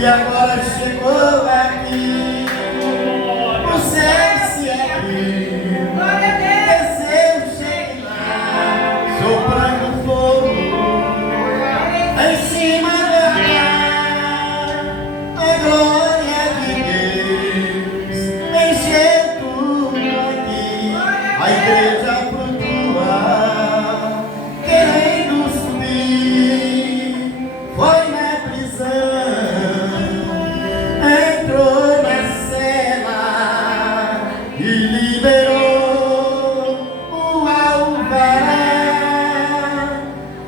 E agora chegou aqui, o céu se abriu, desceu, chega lá, soprando fogo em cima da mar. A glória de Deus encheu tudo aqui, a igreja flutua, querendo subir, foi na prisão. Entrou na cela e liberou o alvará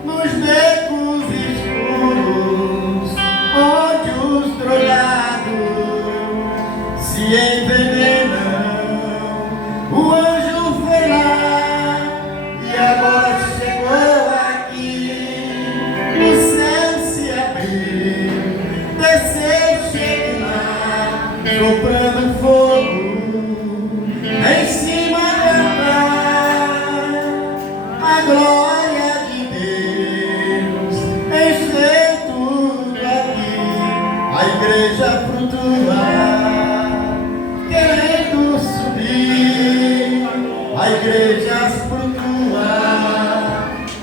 nos becos escuros, onde os drogados se envenenam. O anjo foi lá e agora chegou aqui. O céu se abriu, desceu, chega lá, soprando fogo em cima da mar. A glória de Deus encheu tudo aqui, a igreja flutua, querendo subir, a igreja flutua,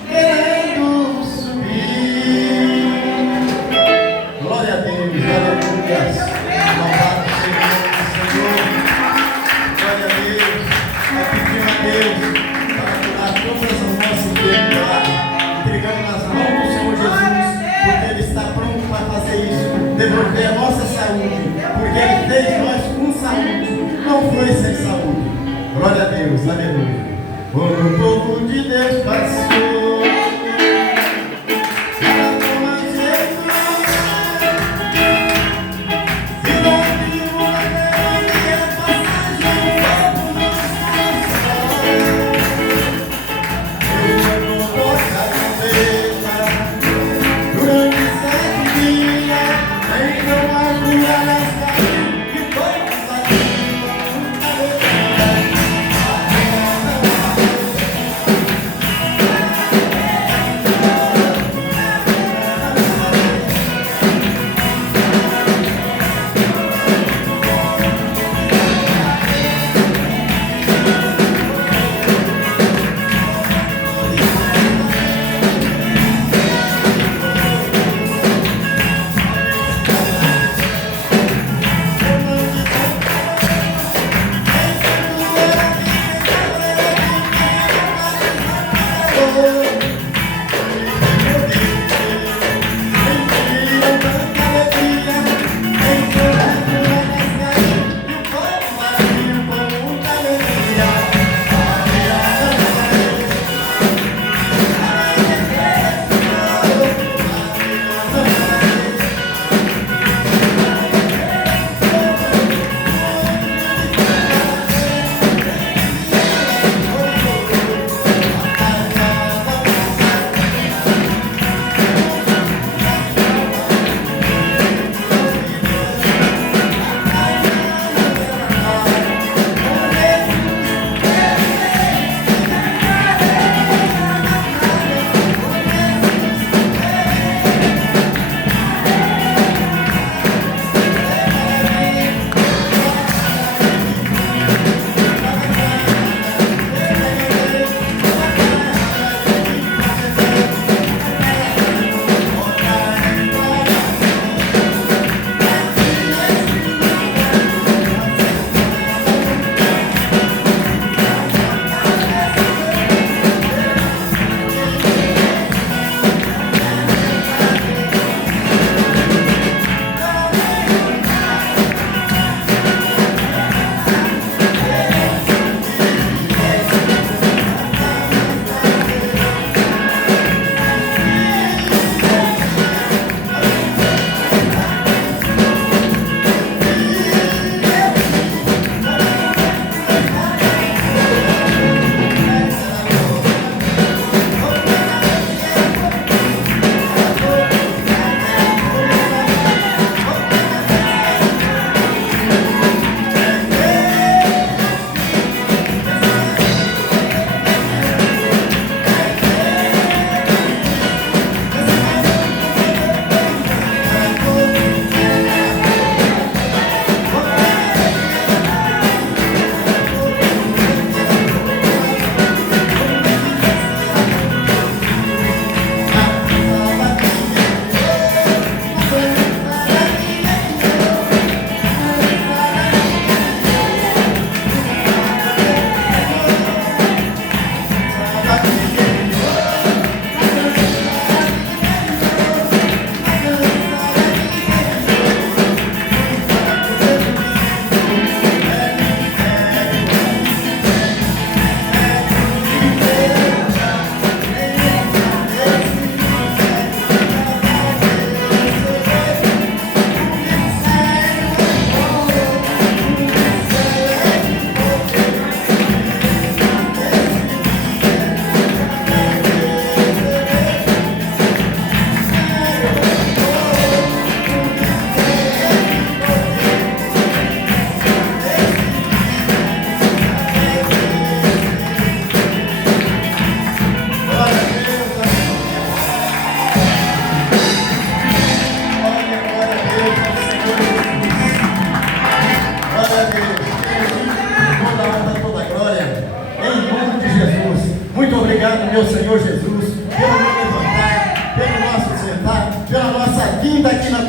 querendo subir. Glória a Deus, aleluia. Louvado seja o Senhor. Glória a Deus. Nós pedimos a Deus para curar todas as nossas enfermidades, entregando nas mãos do Senhor Jesus, porque Ele está pronto para fazer isso, devolver a nossa saúde, porque Ele fez nós com saúde, não foi sem saúde. Glória a Deus, aleluia. Quando o povo de Deus passou,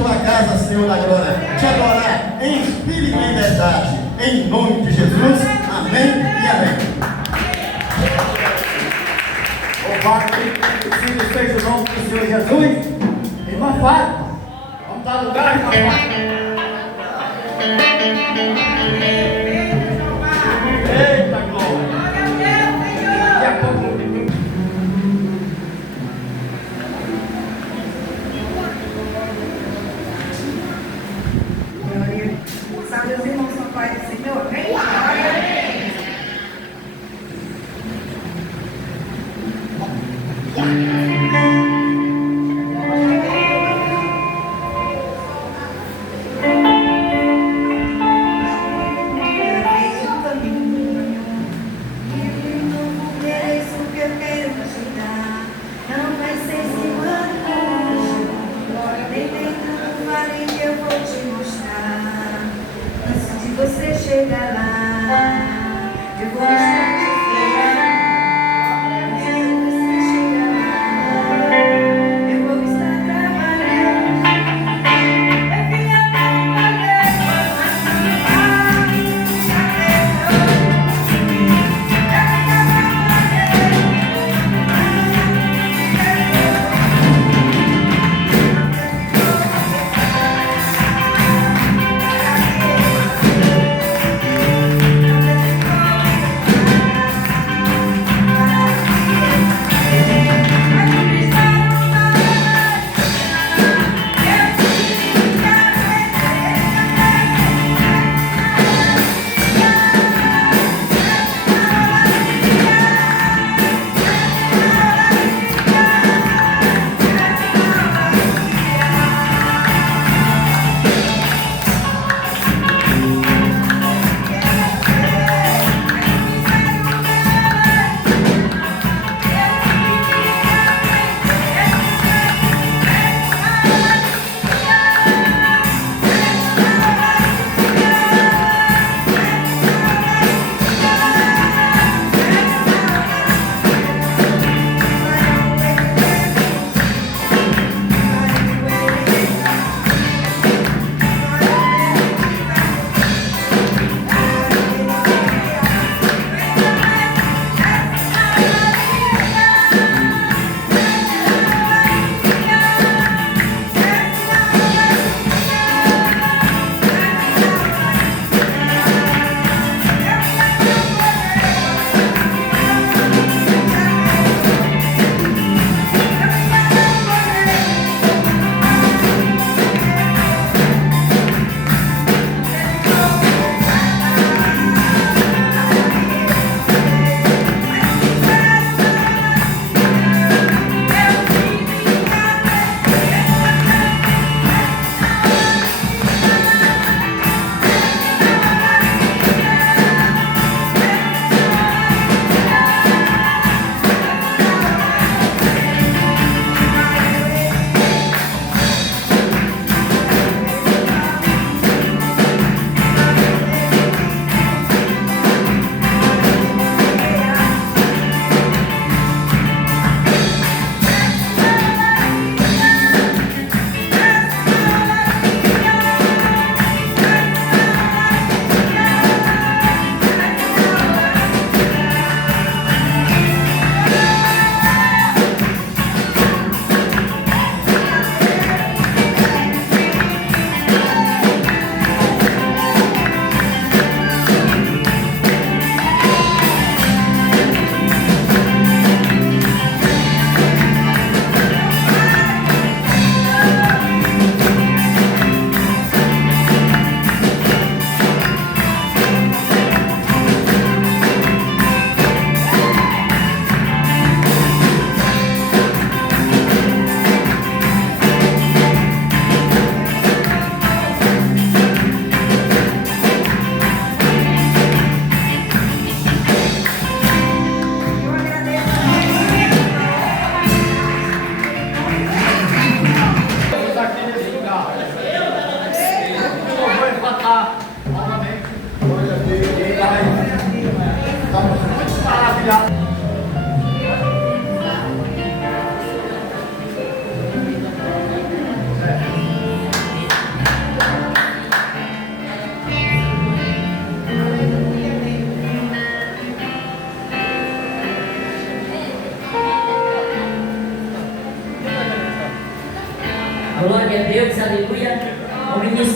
tua casa, Senhor da glória, te adorar em espírito e em verdade. Em nome de Jesus. Amém e amém. Louvado seja o nome do Senhor Jesus. Irmã Fátima, vamos dar lugar, irmã Fátima. Eita glória. Daqui a pouco. Sabe os irmãos são pais do Senhor? Você chega lá, eu vou estar te esperando. Você chega lá, eu vou estar trabalhando. Eu vim a trabalhar,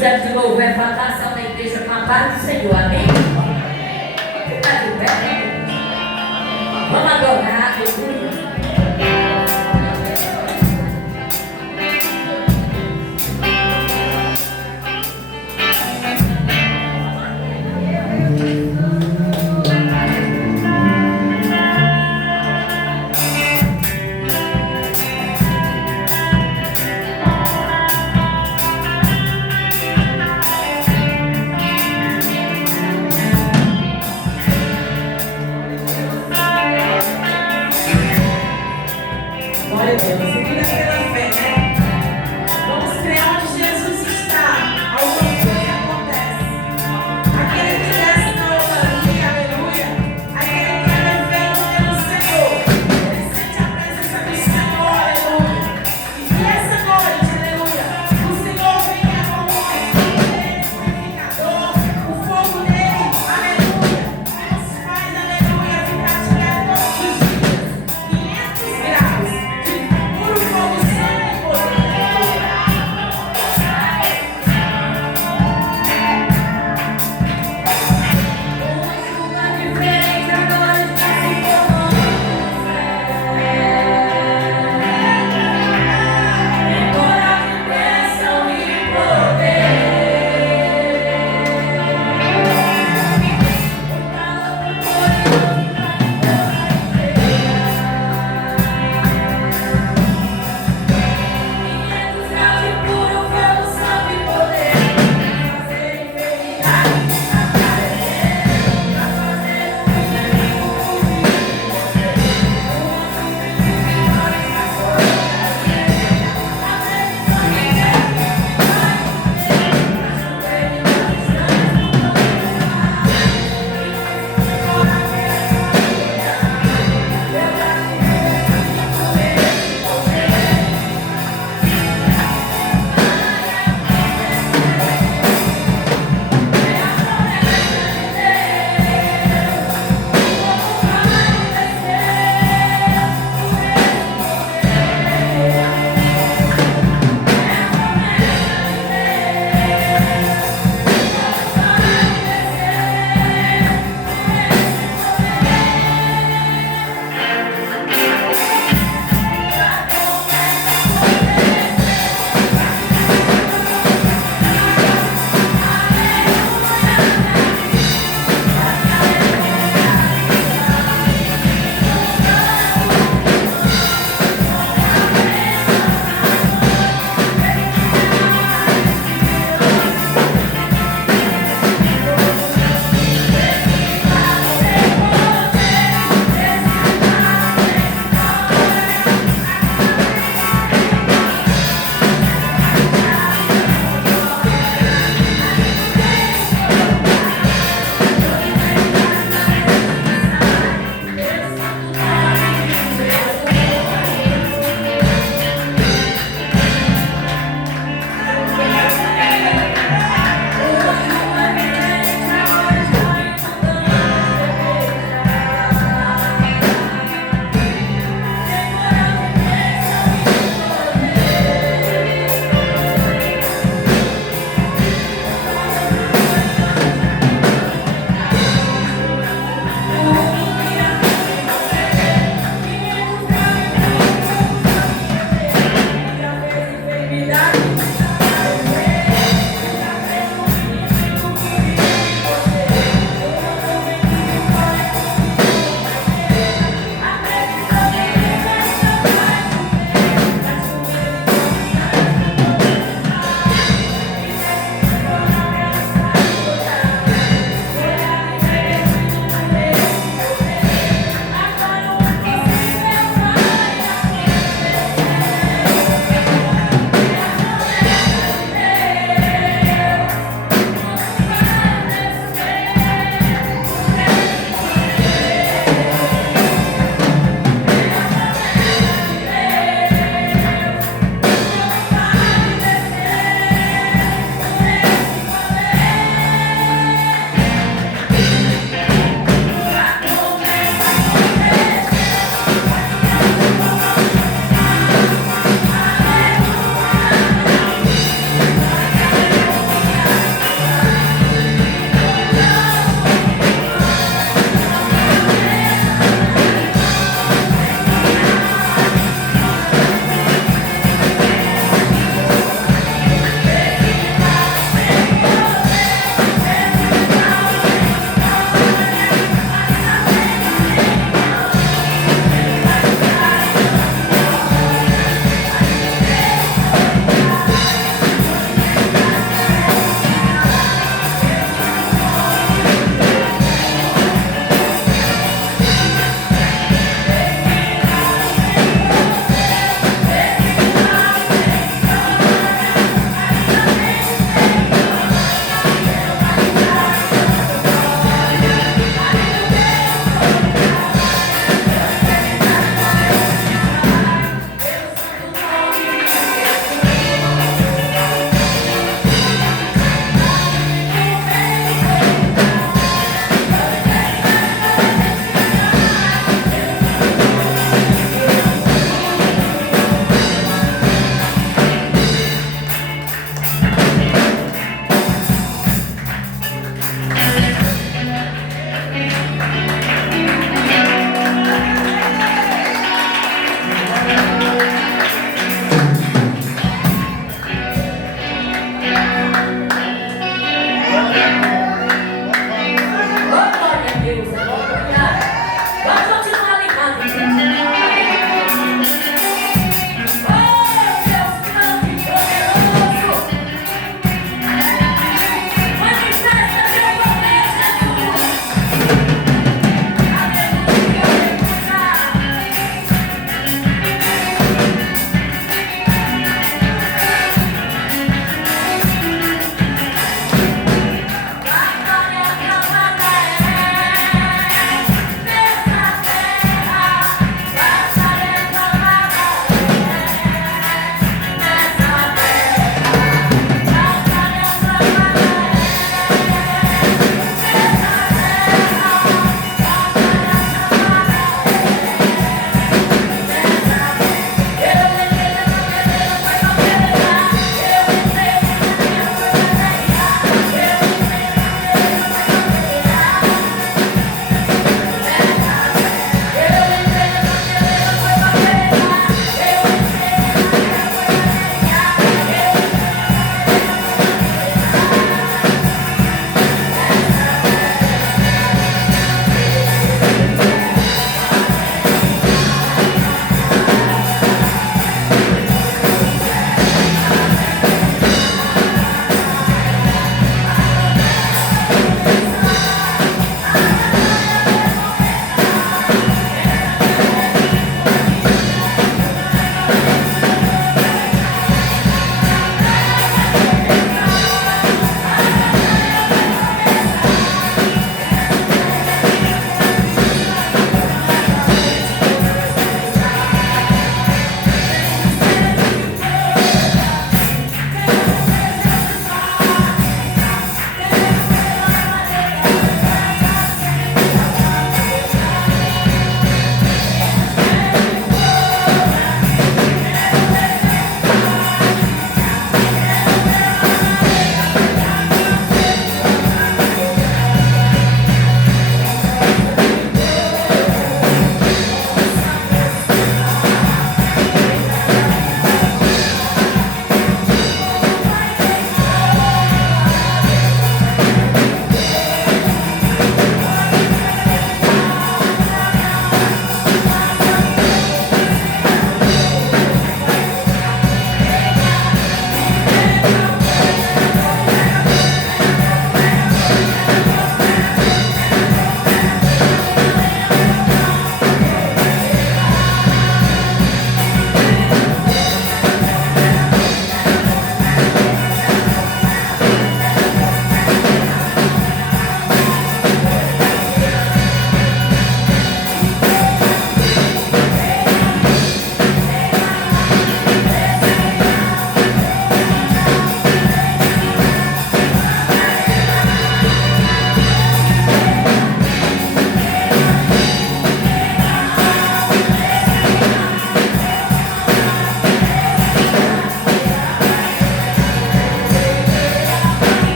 ministério de louvor é plantação da igreja com a paz do Senhor, amém? Fica de pé, né? Vamos adorar, aleluia.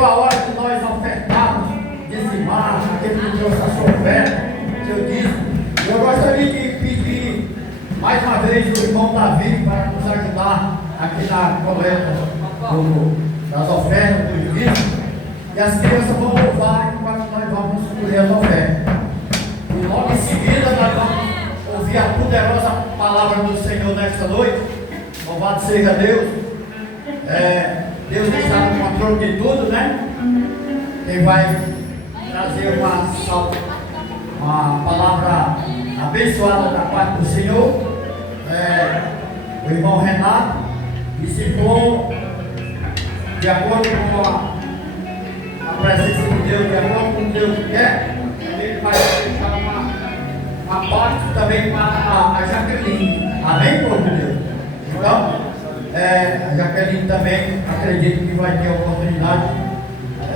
chegou a hora de nós ofertarmos, dizimar, aquele que trouxe a sua oferta, seu dízimo. Eu gostaria de pedir mais uma vez o irmão Davi para nos ajudar aqui na coleta das ofertas do dízimo. E as crianças vão louvar enquanto nós vamos escolher as ofertas. E logo em seguida nós vamos ouvir a poderosa palavra do Senhor nesta noite. Louvado seja Deus. Deus está no controle de tudo, né? Quem vai trazer uma palavra abençoada da parte do Senhor o irmão Renato. E se for de acordo com a presença de Deus, de acordo com o que Deus quer, ele vai deixar uma parte também para a Jaqueline. Amém, povo de Deus? Então, a Jaqueline também acredito que vai ter a oportunidade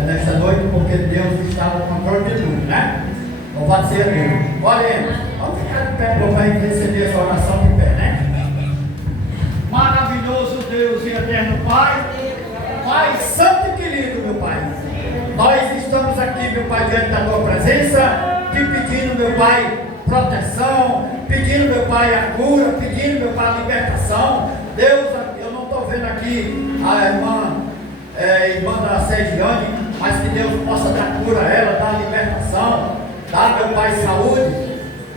nesta noite, porque Deus está no controle de tudo, né? Louvado seja Deus. Olha, vamos ficar de pé, povo, aí receber essa oração de pé, né? Maravilhoso Deus e eterno Pai, Pai santo e querido, meu Pai. Nós estamos aqui, meu Pai, diante da tua presença, te pedindo, meu Pai, proteção, pedindo, meu Pai, a cura, pedindo, meu Pai, a libertação. Deus, eu não estou vendo aqui a irmã da Sergiane, mas que Deus possa dar cura a ela, dar libertação, dar, meu Pai, saúde.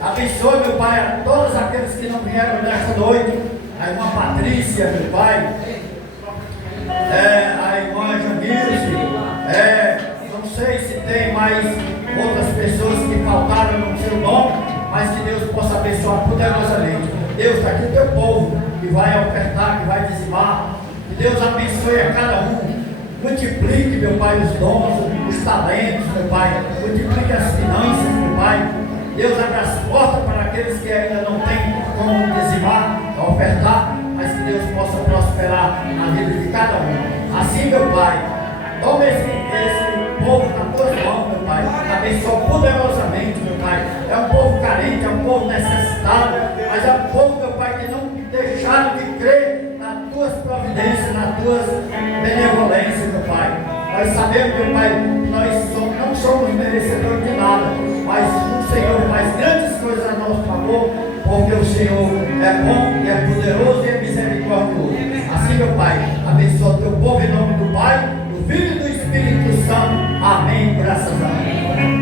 Abençoe, meu Pai, a todos aqueles que não vieram nesta noite, a irmã Patrícia, meu Pai, a irmã Jamilce, não sei se tem mais outras pessoas que faltaram no seu nome, mas que Deus possa abençoar poderosamente. Deus, está aqui o teu povo que vai ofertar, que vai dizimar. Que Deus abençoe a cada um. Multiplique, meu Pai, os dons, os talentos, meu Pai. Multiplique as finanças, meu Pai. Deus, abre as portas para aqueles que ainda não têm como dizimar, ofertar, mas que Deus possa prosperar na vida de cada um. Assim, meu Pai, toma esse povo nas tuas mãos, meu Pai. Abençoa poderosamente, meu Pai. É um povo carente, é um povo necessitado, mas é um povo, meu Pai, que não deixaram de crer nas tuas providências, nas tuas benevolências, meu Pai. Nós sabemos, meu Pai, que nós não somos merecedores de nada, mas o Senhor faz grandes coisas a nosso favor, porque o Senhor é bom, e é poderoso e é misericordioso. Assim, meu Pai, abençoa o teu povo em nome do Pai, do Filho e do Espírito Santo. Amém. Graças a Deus.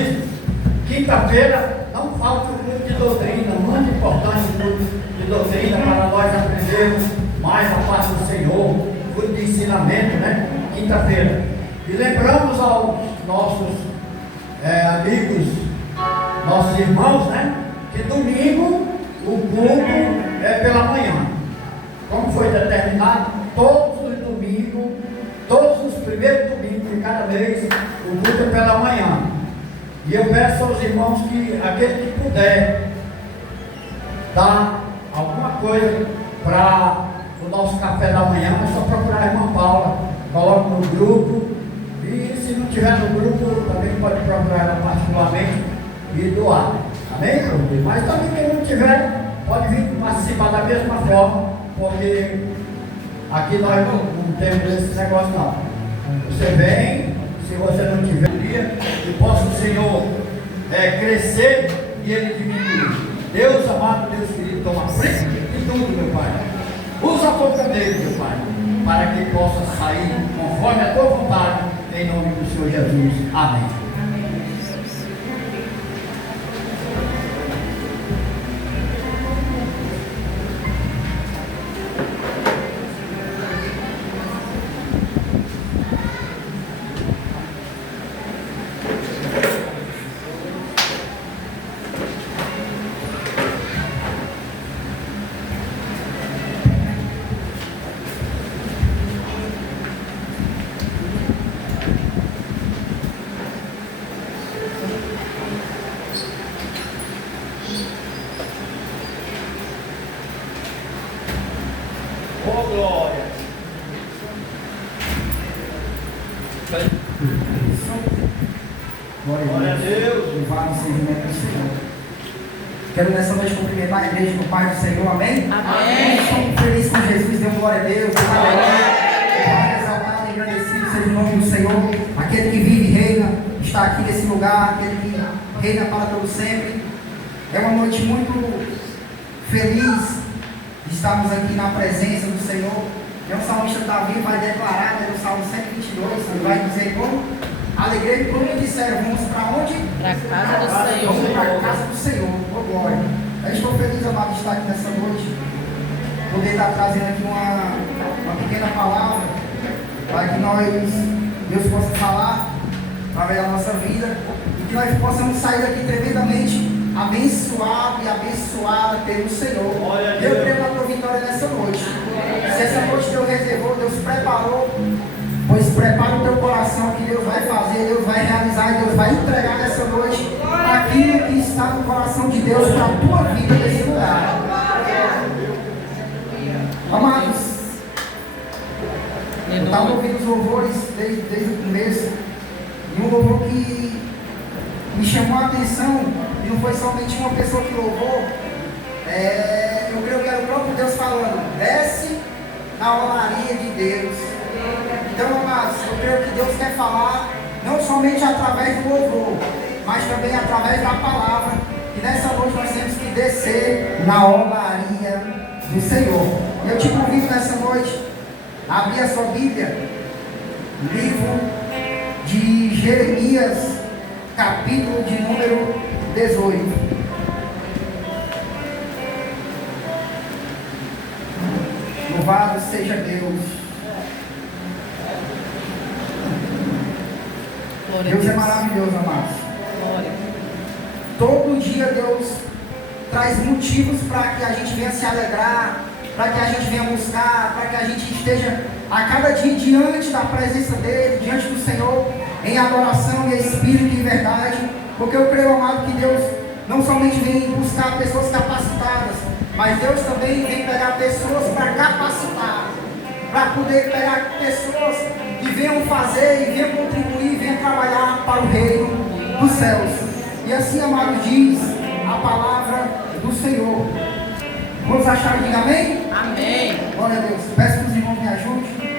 batismo. Quinta-feira não falta o culto de doutrina, muito importante o culto de doutrina para nós aprendermos mais a parte do Senhor, culto de ensinamento, né? Quinta-feira. E lembramos aos nossos amigos, nossos irmãos, né? Que domingo o culto é pela manhã. Como foi determinado, todos os domingos, todos os primeiros domingos de cada mês, o culto é pela manhã. E eu peço aos irmãos que aquele que puder dar alguma coisa para o nosso café da manhã, é só procurar a irmã Paula, coloque no grupo. E se não tiver no grupo, também pode procurar ela particularmente e doar. Amém? Mas também quem não tiver, pode vir participar da mesma forma, porque aqui nós não temos esse negócio não. Você vem, se você não tiver dia, que possa o Senhor crescer e ele diminuir. Deus amado, Deus querido, toma frente de tudo, meu Pai. Usa a boca dele, meu Pai, para que possa sair conforme a tua vontade, em nome do Senhor Jesus. Amém. Oh, glória! Glória a Deus. Louvado seja o nome do Senhor. Quero nessa noite cumprimentar a igreja do Pai do Senhor, amém? Amém. Estamos felizes com Jesus, deu glória a Deus. Aleluia. Exaltado e agradecido seja o nome do Senhor. Aquele que vive e reina está aqui nesse lugar, aquele que reina para todo sempre. É uma noite muito feliz de estarmos aqui na presença do Senhor. E o salmista Davi vai declarar, no Salmo 122, ele vai dizer como? Alegrei por onde disseram, vamos para onde? Para a casa do Senhor. Vamos para a casa do Senhor, oh glória. Eu estou feliz, amado, de estar aqui nessa noite, poder estar trazendo aqui uma pequena palavra, para que Deus possa falar através da nossa vida, e que nós possamos sair daqui tremendamente abençoado e abençoada pelo Senhor. Eu creio na tua vitória nessa noite. Se essa noite Deus reservou, Deus preparou, pois prepara o teu coração que Deus vai fazer, Deus vai realizar e Deus vai entregar nessa noite aquilo que está no coração de Deus para a tua vida nesse lugar. Amados, eu estava ouvindo os louvores desde o começo, e um louvor que me chamou a atenção, e não foi somente uma pessoa que louvou, eu creio que era o próprio Deus falando, desce na olaria de Deus. Então, amados, eu creio que Deus quer falar, não somente através do louvor, mas também através da palavra, e nessa noite nós temos que descer na olaria do Senhor. Eu te convido nessa noite a abrir a sua Bíblia, livro de Jeremias, capítulo de número 18. Louvado seja Deus. Deus é maravilhoso, amados. Todo dia Deus traz motivos para que a gente venha se alegrar, para que a gente venha buscar, para que a gente esteja a cada dia diante da presença dEle, diante do Senhor, em adoração e espírito e verdade, porque eu creio, amado, que Deus não somente vem buscar pessoas capacitadas, mas Deus também vem pegar pessoas para capacitar, para poder pegar pessoas que venham fazer e venham contribuir, venham trabalhar para o reino dos céus. E assim, amado, diz a palavra do Senhor. Vamos achar, diga amém? Amém. Glória a Deus. Peço que os irmãos me ajudem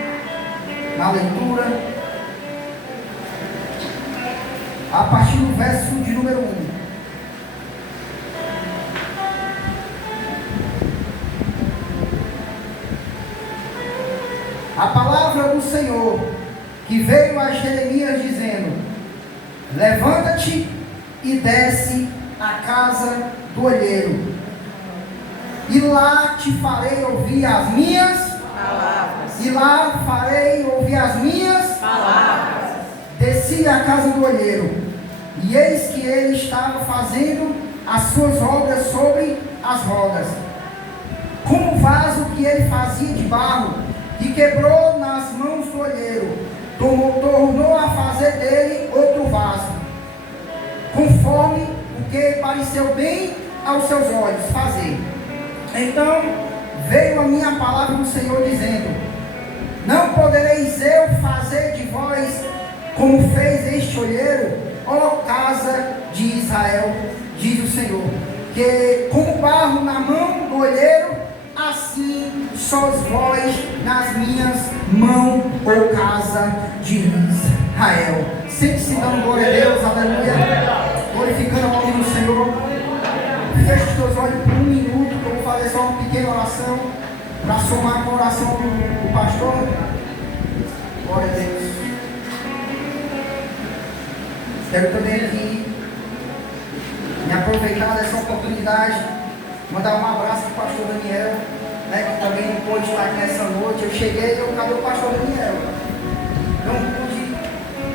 na leitura. A partir do verso de número 1. A palavra do Senhor que veio a Jeremias dizendo: levanta-te e desce à casa do olheiro. E lá te farei ouvir as minhas palavras. E lá farei ouvir as minhas palavras. Desci à casa do olheiro, e eis que ele estava fazendo as suas obras sobre as rodas, como o vaso que ele fazia de barro, e quebrou nas mãos do olheiro, tornou a fazer dele outro vaso, conforme o que pareceu bem aos seus olhos fazer. Então veio a minha palavra do Senhor dizendo: não podereis eu fazer de vós como fez este olheiro, ó casa de Israel, diz o Senhor, que como barro na mão do olheiro, assim sois vós nas minhas mãos, ó casa de Israel. Sente-se dando glória a Deus, aleluia, glorificando o nome do Senhor. Feche os teus olhos por um minuto, que eu vou fazer só uma pequena oração, para somar com a oração do pastor. Glória a Deus. Quero também aqui me aproveitar dessa oportunidade, mandar um abraço para o pastor Daniel, né, que também não pôde estar aqui nessa noite. Eu cheguei e cadê o pastor Daniel?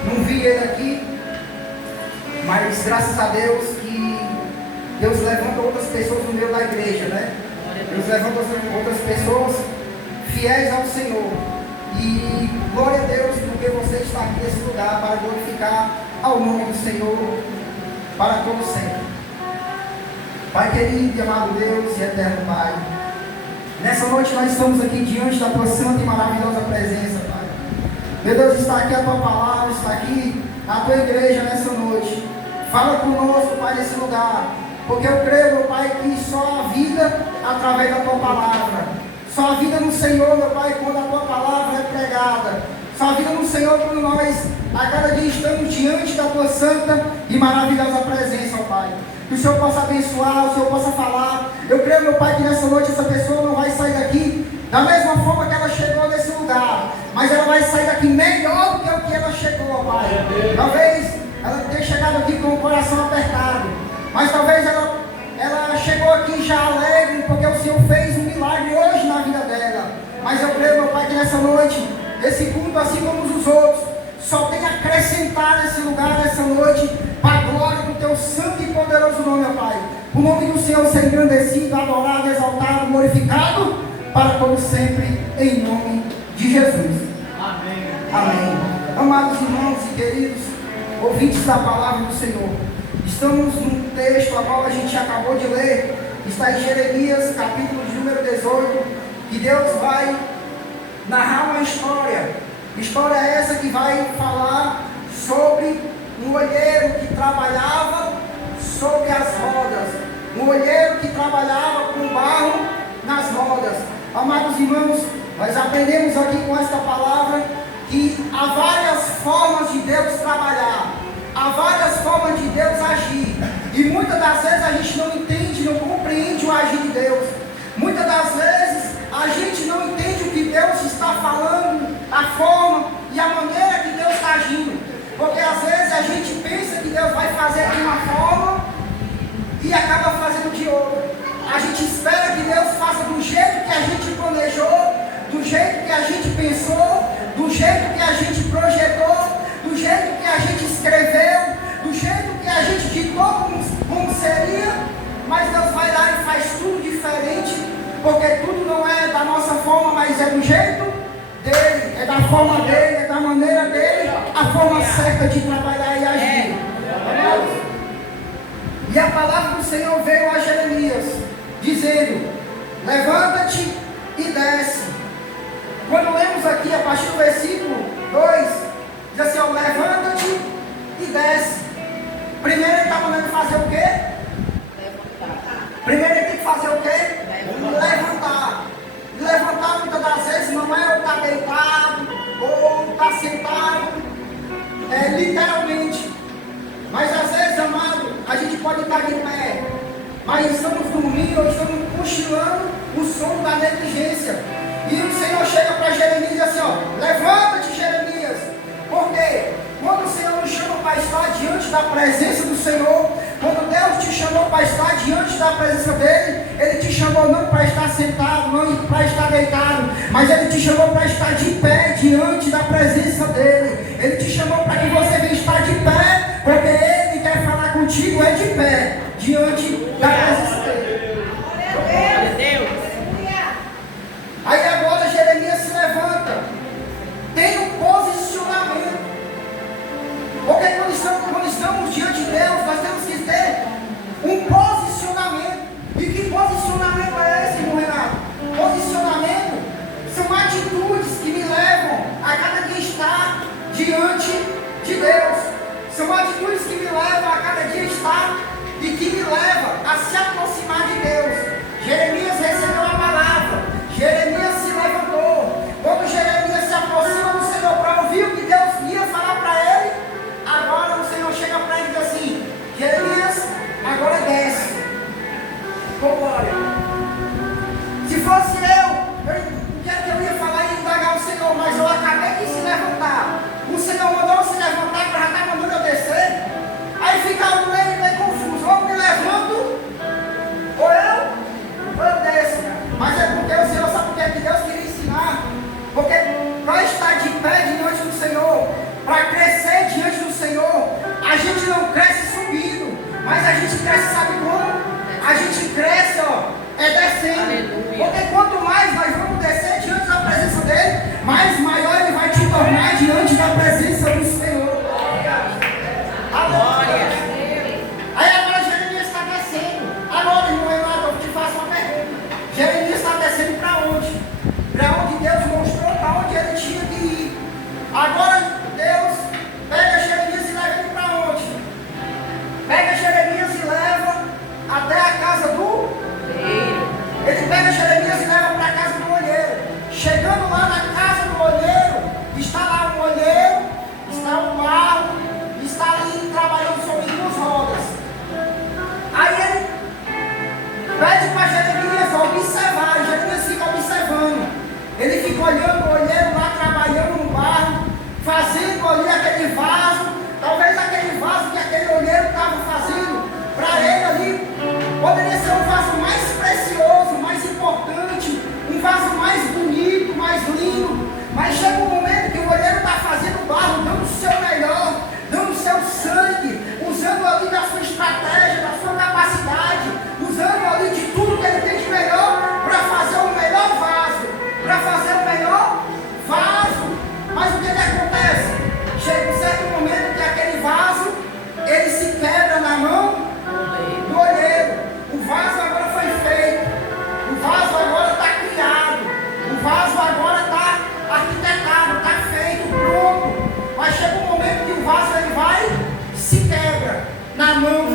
Não vi ele aqui, mas graças a Deus que Deus levanta outras pessoas no meio da igreja, né? Deus levanta outras pessoas fiéis ao Senhor. E glória a Deus porque você está aqui nesse lugar para glorificar ao nome do Senhor para todo sempre. Pai querido e amado Deus e eterno Pai, nessa noite nós estamos aqui diante da tua santa e maravilhosa presença, Pai. Meu Deus, está aqui a tua palavra, está aqui a tua igreja nessa noite. Fala conosco, Pai, nesse lugar, porque eu creio, meu Pai, que só há vida através da tua palavra. Só há vida no Senhor, meu Pai, quando a tua palavra é pregada. Só há vida no Senhor quando nós a cada dia estamos diante da tua santa e maravilhosa presença, ó Pai. Que o Senhor possa abençoar, o Senhor possa falar. Eu creio, meu Pai, que nessa noite essa pessoa não vai sair daqui da mesma forma que ela chegou nesse lugar, mas ela vai sair daqui melhor do que o que ela chegou, ó Pai. Talvez ela tenha chegado aqui com o coração apertado, mas talvez ela chegou aqui já alegre, porque o Senhor fez um milagre hoje na vida dela. Mas eu creio, meu Pai, que nessa noite, esse culto, assim como os outros, só tem a acrescentar nesse lugar, nessa noite, para a glória do teu santo e poderoso nome, meu Pai. O nome do Senhor ser engrandecido, adorado, exaltado, glorificado, para todo sempre, em nome de Jesus. Amém. Amém. Amados irmãos e queridos ouvintes da palavra do Senhor, estamos num texto a qual a gente acabou de ler, está em Jeremias, capítulo de número 18, que Deus vai narrar uma história essa que vai falar sobre um olheiro que trabalhava sobre as rodas, um olheiro que trabalhava com barro nas rodas. Amados irmãos, nós aprendemos aqui com esta palavra que há várias formas de Deus trabalhar, há várias formas de Deus agir, e muitas das vezes a gente não entende, não compreende o agir de Deus. Muitas das vezes a gente não entende o que Deus está falando, a forma e a maneira que Deus está agindo, porque às vezes a gente pensa que Deus vai fazer de uma forma e acaba fazendo de outra. A gente espera que Deus faça do jeito que a gente planejou, do jeito que a gente pensou, do jeito que a gente projetou, do jeito que a gente escreveu, do jeito que a gente ditou como seria, mas Deus vai lá e faz tudo diferente, porque tudo não é da nossa forma, mas é do jeito dele, é da forma dele, é da maneira dele, a forma certa de trabalhar e agir. E a palavra do Senhor veio a Jeremias, dizendo: levanta-te e desce. Quando lemos aqui a partir do versículo 2, diz assim, ó, levanta-te e desce. Primeiro ele está mandando fazer o quê? Primeiro ele tem que fazer o quê? Levantar. Levantar muitas das vezes não é eu estar deitado ou estar sentado, literalmente. Mas às vezes, amado, a gente pode estar de pé, mas estamos dormindo ou estamos cochilando o sono da negligência. E o Senhor chega para Jeremias e diz assim, ó, levanta-te, Jeremias. Por quê? Quando o Senhor nos chama para estar diante da presença do Senhor. Quando Deus te chamou para estar diante da presença dele, Ele te chamou não para estar sentado, não para estar deitado, mas Ele te chamou para estar de pé diante da presença dele. Ele te chamou para que você venha estar de pé, porque Ele quer falar contigo de pé, diante da presença dele. Glória a Deus. Aí agora Jeremias se levanta, tem um posicionamento, porque quando estamos diante de Deus, nós temos que ter um posicionamento. E que posicionamento é esse, irmão Renato? Posicionamento são atitudes que me levam a cada dia estar diante de Deus, são atitudes que me levam a cada dia estar e que me levam a se aproximar de Deus. Jeremias recebeu a palavra, Jeremias se levantou. Quando Jeremias se aproxima do Senhor para ouvir o que Deus ia falar para ele, agora o Senhor chega para ele e diz assim: Jeremias, agora desce. Glória. Se fosse o que é que eu ia falar e indagar o Senhor, mas eu acabei de se levantar. O Senhor mandou se levantar para já estar mandando eu descer. Aí fica um meio confuso. Ou me levanto, ou eu desço. Mas é porque o Senhor sabe o que é que Deus queria ensinar. Porque para estar de pé diante do Senhor, para crescer diante do Senhor, a gente não cresce subindo, mas a gente cresce, sabe como? A gente cresce, descendo. Aleluia. Porque quanto mais nós vamos descer diante da presença dele, mais maior ele vai te tornar diante da presença do Senhor. Glória. Aí agora Jeremias está descendo. Agora, irmão Renato, eu te faço uma pergunta. Jeremias está descendo para onde? Para onde Deus mostrou para onde ele tinha que ir. Agora Deus pega Jeremias e leva ele para onde? Pega Jeremias e leva até a casa do olheiro. Ele pega Jeremias e leva para a casa do olheiro. Chegando lá na casa do olheiro, está lá um olheiro, está um barro, está ali trabalhando sobre 2 rodas. Aí ele pede para Jeremias observar. Jeremias fica observando. Ele fica olhando o olheiro lá trabalhando no barro, fazendo ali aquele vaso. Talvez aquele vaso que aquele olheiro estava fazendo para ele ali poderia ser um vaso mais precioso, mais importante, um vaso mais bonito, mais lindo. Mas chega um momento que o olheiro está fazendo o barro, dando o seu melhor, dando o seu sangue, usando ali da sua estratégia, da sua capacidade, usando ali de tudo que ele tem de melhor para fazer o melhor vaso, para fazer o melhor vaso. Mas o que acontece? Chega um certo momento que aquele vaso, ele se quebra na mão do olheiro. O vaso agora foi feito, o vaso agora está criado, o vaso agora está arquitetado, está feito, pronto. Mas chega um momento que o vaso ele vai e se quebra na mão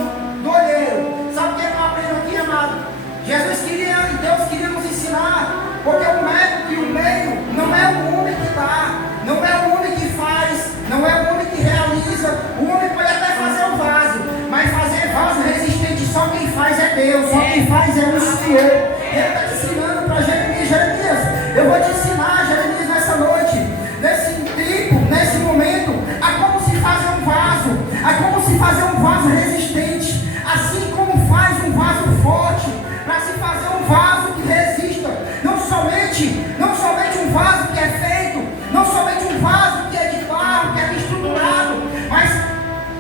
do olheiro. Sabe o que eu aprendo aqui, amado? Jesus queria e Deus queria nos ensinar, porque o método e o meio não é o homem que dá, não é o homem que faz, não é o homem que realiza. O homem pode até fazer o vaso, mas fazer vaso resistente só quem faz é Deus, só quem faz é o Senhor. Ele está te ensinando para Jeremias. Jeremias, eu vou te ensinar, Jeremias, nessa noite, nesse tempo, nesse momento, a como se fazer um vaso, a como se fazer um vaso resistente, assim como faz um vaso forte, para se fazer um vaso que resista, não somente um vaso que é feito, não somente um vaso que é de barro, que é estruturado, mas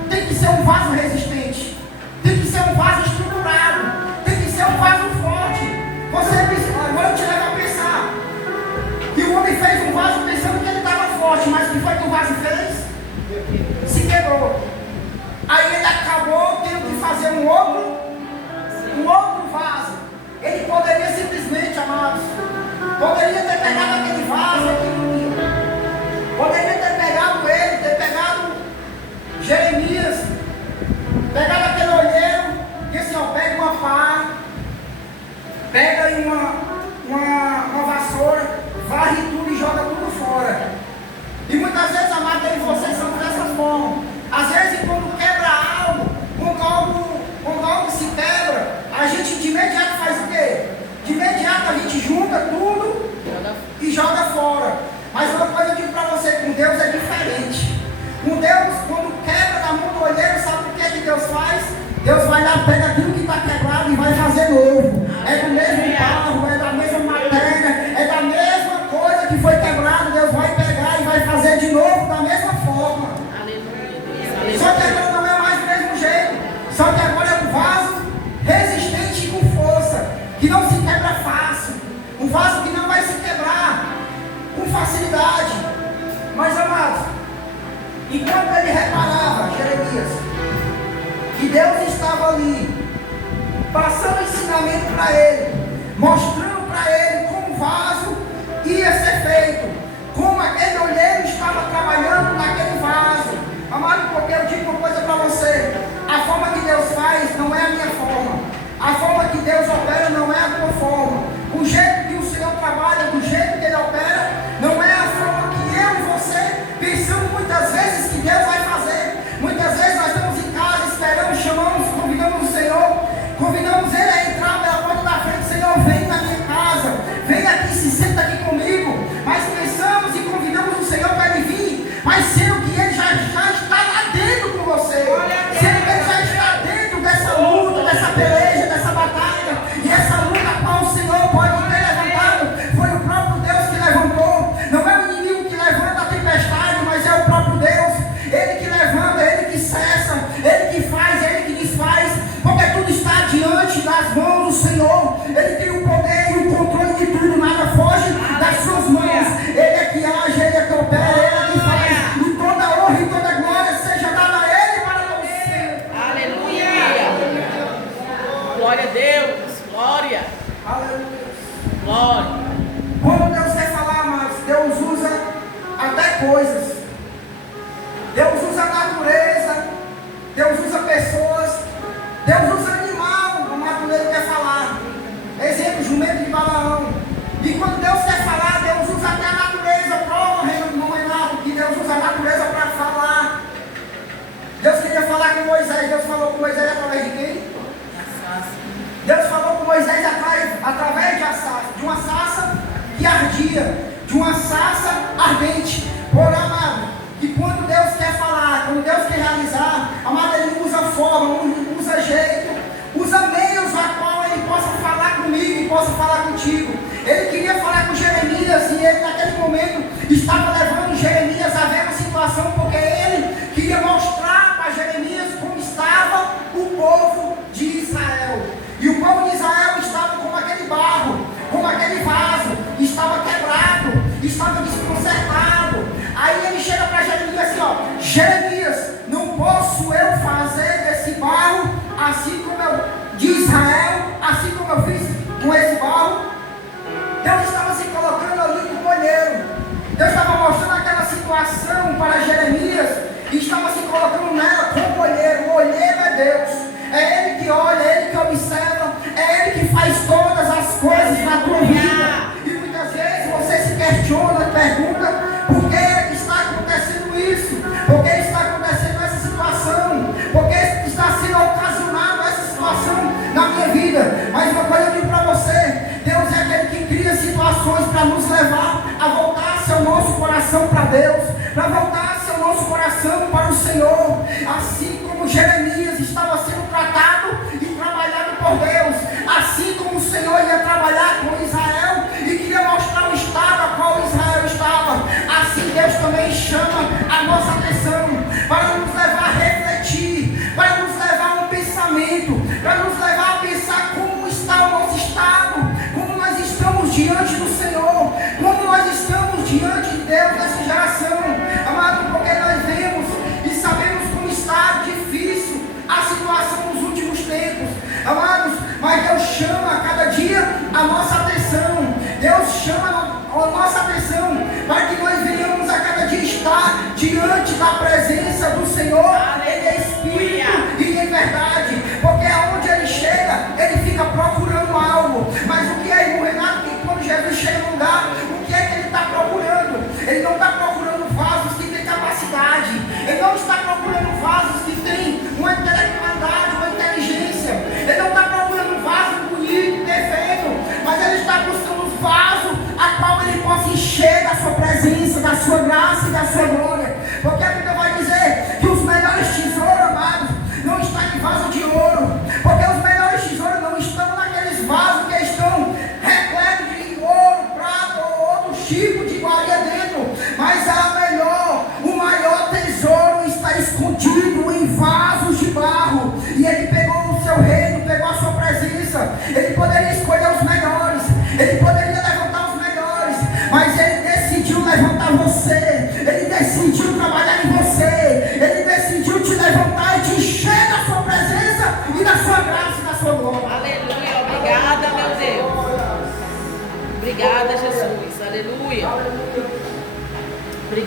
tem que ser um vaso resistente, tem que ser um vaso estruturado, tem que ser um vaso forte. Agora eu te levo a pensar que o homem fez um vaso pensando que ele estava forte, mas o que foi que o vaso fez? Se quebrou. Aí ele acabou tendo que fazer um outro vaso. Ele poderia simplesmente, amados, poderia ter pegado aquele vaso aqui, poderia ter pegado ele, ter pegado Jeremias, pegado aquele olheiro e assim, pega uma pá, pega aí uma vassoura, varre tudo e joga tudo fora. E muitas vezes, amados, eu e vocês são dessa forma. Às vezes, quando quebra algo, quando algo se quebra, a gente de imediato faz o quê? De imediato a gente junta tudo e joga fora. Mas uma coisa eu digo para você, com Deus é diferente. Com Deus, quando quebra na mão do olheiro, sabe por quê? vai lá, pega aquilo que está quebrado e vai fazer novo. É do mesmo barro, é da mesma matéria, é da mesma coisa que foi quebrado. Deus vai pegar e vai fazer de novo da mesma forma. Só que agora não é mais do mesmo jeito. Só que agora é um vaso resistente e com força, que não se quebra fácil. Um vaso que não vai se quebrar com facilidade. Mas, amados, enquanto ele reparava, Jeremias, que Deus estava ali, passando ensinamento para ele, mostrando para ele como o vaso ia ser feito, como aquele olheiro estava trabalhando naquele vaso. Amado, porque eu digo uma coisa para você: a forma que Deus faz não é a minha forma, a forma que Deus opera não é a tua forma, o jeito que o Senhor trabalha, do jeito que Ele opera, não é a forma que eu e você pensamos muitas vezes que Deus vai fazer. Muitas vezes nós estamos em casa, esperamos, chamamos, convidamos o Senhor, convidamos Ele a entrar pela porta da frente. Senhor, vem na minha casa, vem aqui, se senta aqui comigo. Mas pensamos e convidamos o Senhor para Ele vir, mas sendo que Ele já está lá dentro com você, sendo que Ele já está dentro dessa luta, dessa peleja, dessa batalha. E essa luta a qual o Senhor pode ter levantado, foi o próprio Deus que levantou. Não é o inimigo que levanta a tempestade, mas é o próprio Deus. Ele que levanta, Ele que cessa, Ele que faz, Ele que desfaz, porque tudo está diante das mãos do Senhor. Ele tem o poder e o controle de tudo, nada foge das suas mãos. Ele é que age, Ele é que opera, Ele é que faz. E toda honra e toda glória seja dada a Ele para todos sempre. Aleluia. Glória a Deus. Glória. Aleluia. Glória. Quando Deus quer falar, amados, Deus usa até coisas. Deus usa a natureza, Deus usa pessoas, Deus usa animal, o matuleiro quer falar. Exemplo, jumento de Balaão. E quando Deus quer falar, Deus usa até a natureza. Prova, não é nada, que Deus usa a natureza para falar. Deus queria falar com Moisés, Deus falou com Moisés através de quem? Deus falou com Moisés através de uma sarça que ardia, de uma sarça ardente. Por amado, que quando Deus quer falar, quando Deus quer realizar, amado, Ele usa forma, usa jeito, usa meios a qual Ele possa falar comigo e possa falar contigo. Ele queria falar com Jeremias e ele naquele momento estava levando Jeremias a ver uma situação, porque ele queria mostrar para Jeremias como estava o povo de Israel. E o povo de Israel estava como aquele barro, como aquele vaso, estava quebrado, estava desconcertado. Aí ele chega para Jeremias assim, ó: Jeremias, não posso eu fazer desse barro assim como eu, de Israel, assim como eu fiz com esse barro? Deus estava se colocando ali como olheiro. Deus estava mostrando aquela situação para Jeremias e estava se colocando nela como olheiro. O olheiro é Deus. É Ele que olha, é Ele que observa, é Ele que faz todas as coisas na tua vida. E muitas vezes você se questiona, pergunta: por que está acontecendo isso? Por que está acontecendo essa situação? Por que está sendo ocasionada essa situação na minha vida? Mas uma coisa eu digo para você: Deus é aquele que cria situações para nos levar a voltar seu nosso coração para Deus, para voltar seu nosso coração para o Senhor. Assim como Jeremias estava sendo tratado e trabalhado por Deus, assim como o Senhor ia trabalhar com Israel e queria mostrar o estado a qual Israel estava, assim Deus também chama a nossa atenção para nos levar a refletir, para nos levar a um pensamento, para nos levar a pensar como está o nosso estado, como nós estamos diante do Senhor, como nós estamos diante de Deus nessa geração, amado, porque nós vemos e sabemos como está difícil a situação nos últimos tempos, amados, mas Deus chama a cada dia a nossa atenção. Deus chama a nossa atenção para que nós venhamos a cada dia estar diante da presença do Senhor. Ele é Espírito e em verdade, porque aonde Ele chega,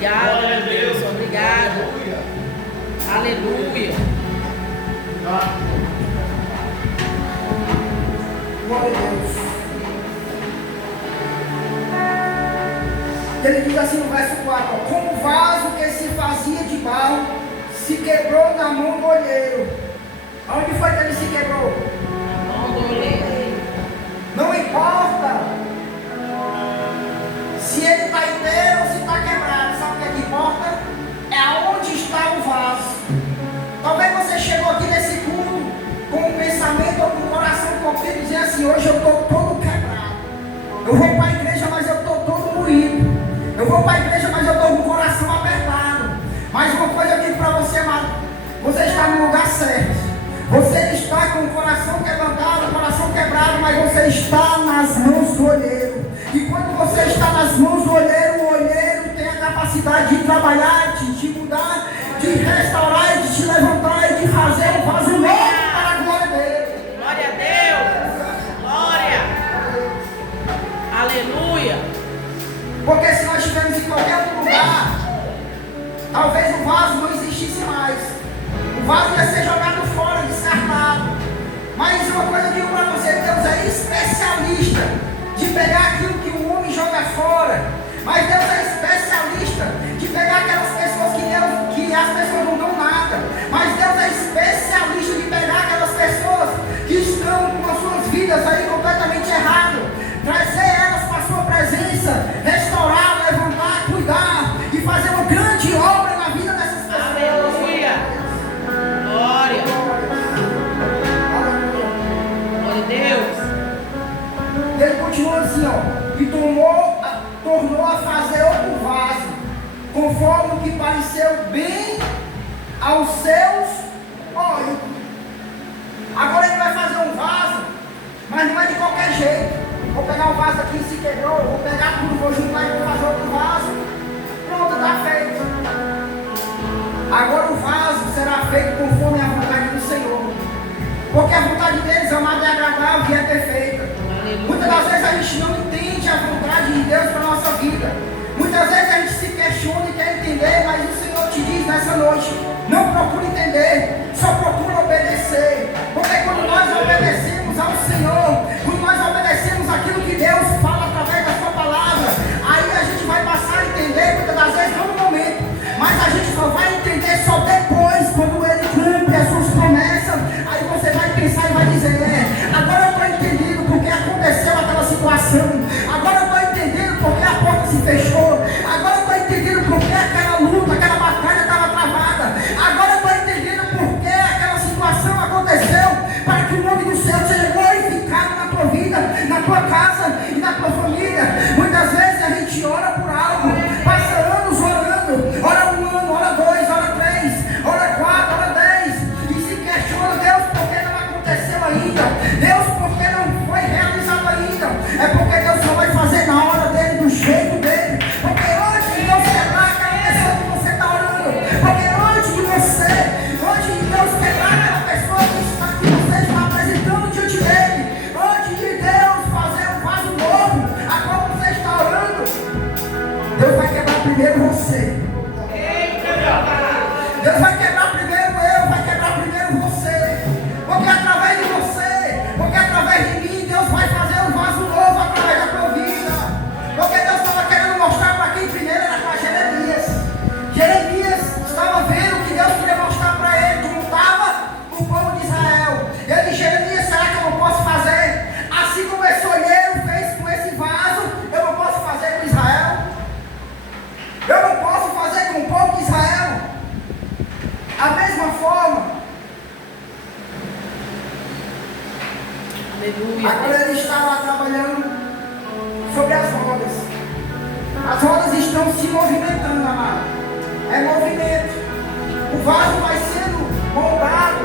Obrigado, meu Deus. Obrigado. Aleluia. Glória a Deus. Ele diz assim no verso 4: ó, como o vaso que se fazia de barro se quebrou na mão do olheiro. Aonde foi que ele se quebrou? Na mão do olheiro. Não importa se ele está inteiro ou se está quebrado. Sabe o que importa? É aonde está o vaso. Talvez você chegou aqui nesse culto com um pensamento ou com um coração confiante, dizendo assim: hoje eu estou todo quebrado. Eu vou para a igreja, mas eu estou todo moído. Eu vou para a igreja, mas eu estou com o coração apertado. Mas uma coisa eu digo para você, amado: você está no lugar certo. Você está com o coração quebrantado, o coração quebrado, mas você está nas mãos do olheiro. E quando você está nas mãos do olheiro, o olheiro tem a capacidade de trabalhar, de mudar, de restaurar, de te levantar e de fazer um vaso novo para a glória dele. Glória a Deus. Glória. Aleluia. Porque se nós estivermos em qualquer outro lugar, talvez o vaso não existisse mais. O vaso ia ser jogado fora, descartado. Mas uma coisa eu digo para você: Deus é especialista de pegar aquilo que o homem joga fora. Mas Deus é especialista de pegar aquelas pessoas que as pessoas não dão nada. Mas Deus é especialista de pegar aquelas pessoas que estão com as suas vidas aí completamente erradas, trazer elas para a sua presença, restaurar, levantar, cuidar e fazer uma grande obra na vida dessas pessoas. Aleluia. Glória. Glória a Deus. Ele continua assim, ó: e tornou a fazer outro vaso, conforme o que pareceu bem aos seus olhos. Agora ele vai fazer um vaso, mas não é de qualquer jeito. Vou pegar um vaso aqui, se quebrou, vou pegar tudo, vou juntar e vou fazer outro vaso. Pronto, está feito. Agora o vaso será feito conforme a vontade do Senhor. Porque a vontade deles, amada, é agradável e é perfeita. Muitas das vezes a gente não entende a vontade de Deus para a nossa vida. Muitas vezes a gente se questiona e quer entender, mas o Senhor te diz nessa noite: não procure entender, só procure obedecer. Porque quando nós obedecemos ao Senhor, quando nós obedecemos aquilo que Deus fala através da sua palavra, aí a gente vai passar a entender, muitas das vezes não no momento, mas a gente só vai entender só depois, quando Ele cumpre as suas promessas. Aí você vai pensar e vai dizer: agora eu estou entendendo porque aconteceu aquela situação, agora eu estou entendendo porque a porta se fechou, agora eu estou entendendo porque aquela luta, aquela batalha estava travada, agora eu estou entendendo porque aquela situação aconteceu, para que o nome do céu seja glorificado na tua vida, na tua casa e na tua família. Muitas vezes a gente ora por algo, passa anos orando, ora um ano, ora dois, ora três, ora quatro, ora 10, e se questiona: Deus, por que não aconteceu ainda? Deus, por que não foi realizado ainda? É porque Deus só vai fazer na hora dele, do jeito dele. Porque antes de Deus quebrar aquela pessoa que você está orando, porque antes de Deus quebrar aquela pessoa que você está apresentando diante dele, antes de Deus fazer um vaso novo, a qual você está orando, Deus vai quebrar primeiro você. Deus vai quebrar primeiro eu, vai quebrar primeiro você. Porque através de você, porque através de mim, Deus vai fazer um vaso novo através da tua vida. Porque Deus estava querendo mostrar para quem primeiro era para Jeremias. Jeremias estava vendo o que Deus queria mostrar para ele, como estava o povo de Israel. Ele disse: Jeremias, será que eu não posso fazer? Assim como esse olheiro fez com esse vaso, eu não posso fazer com Israel? Eu não posso fazer com o povo de Israel? A mesma forma. Aleluia. Agora ele está lá trabalhando sobre as rodas. As rodas estão se movimentando, amado. É movimento. O vaso vai sendo moldado.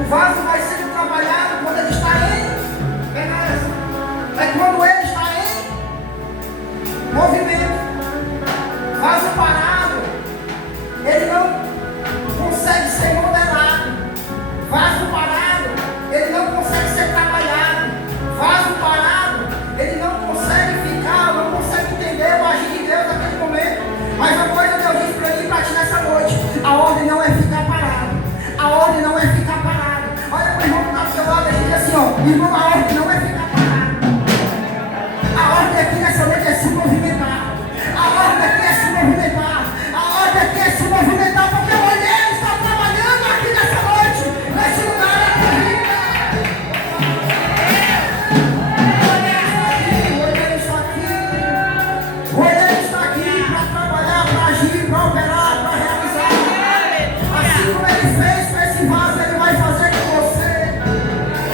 O vaso vai sendo trabalhado quando ele está em beleza. É quando ele está em movimento. Vaso parado, ele não consegue ser modelado. Vaso parado, ele não consegue ser trabalhado. Vaso parado, ele não consegue ficar, não consegue entender o agir de Deus naquele momento. Mas a coisa Deus Irmão, a ordem não é ficar parado. A ordem aqui nessa noite é se movimentar. A ordem aqui é se movimentar. A ordem aqui é se movimentar, porque o olheiro está trabalhando aqui nessa noite, nesse lugar aqui. O olheiro está aqui. O olheiro está aqui para trabalhar, para agir, para operar, para realizar. Assim como ele fez com esse vaso, ele vai fazer com você.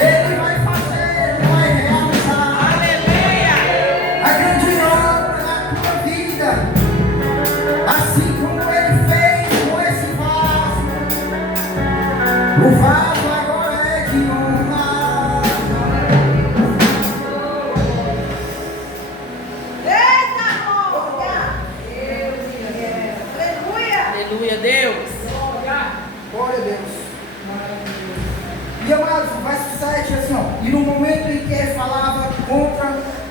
Ele vai fazer, ele vai realizar. Aleluia. A grande obra na tua vida, assim como ele fez com esse vaso. O vaso agora é de honra. Eita, glória! Aleluia! Aleluia, Deus. Glória a Deus. E amados, o verso 7 assim, ó. E no momento em que ele falava contra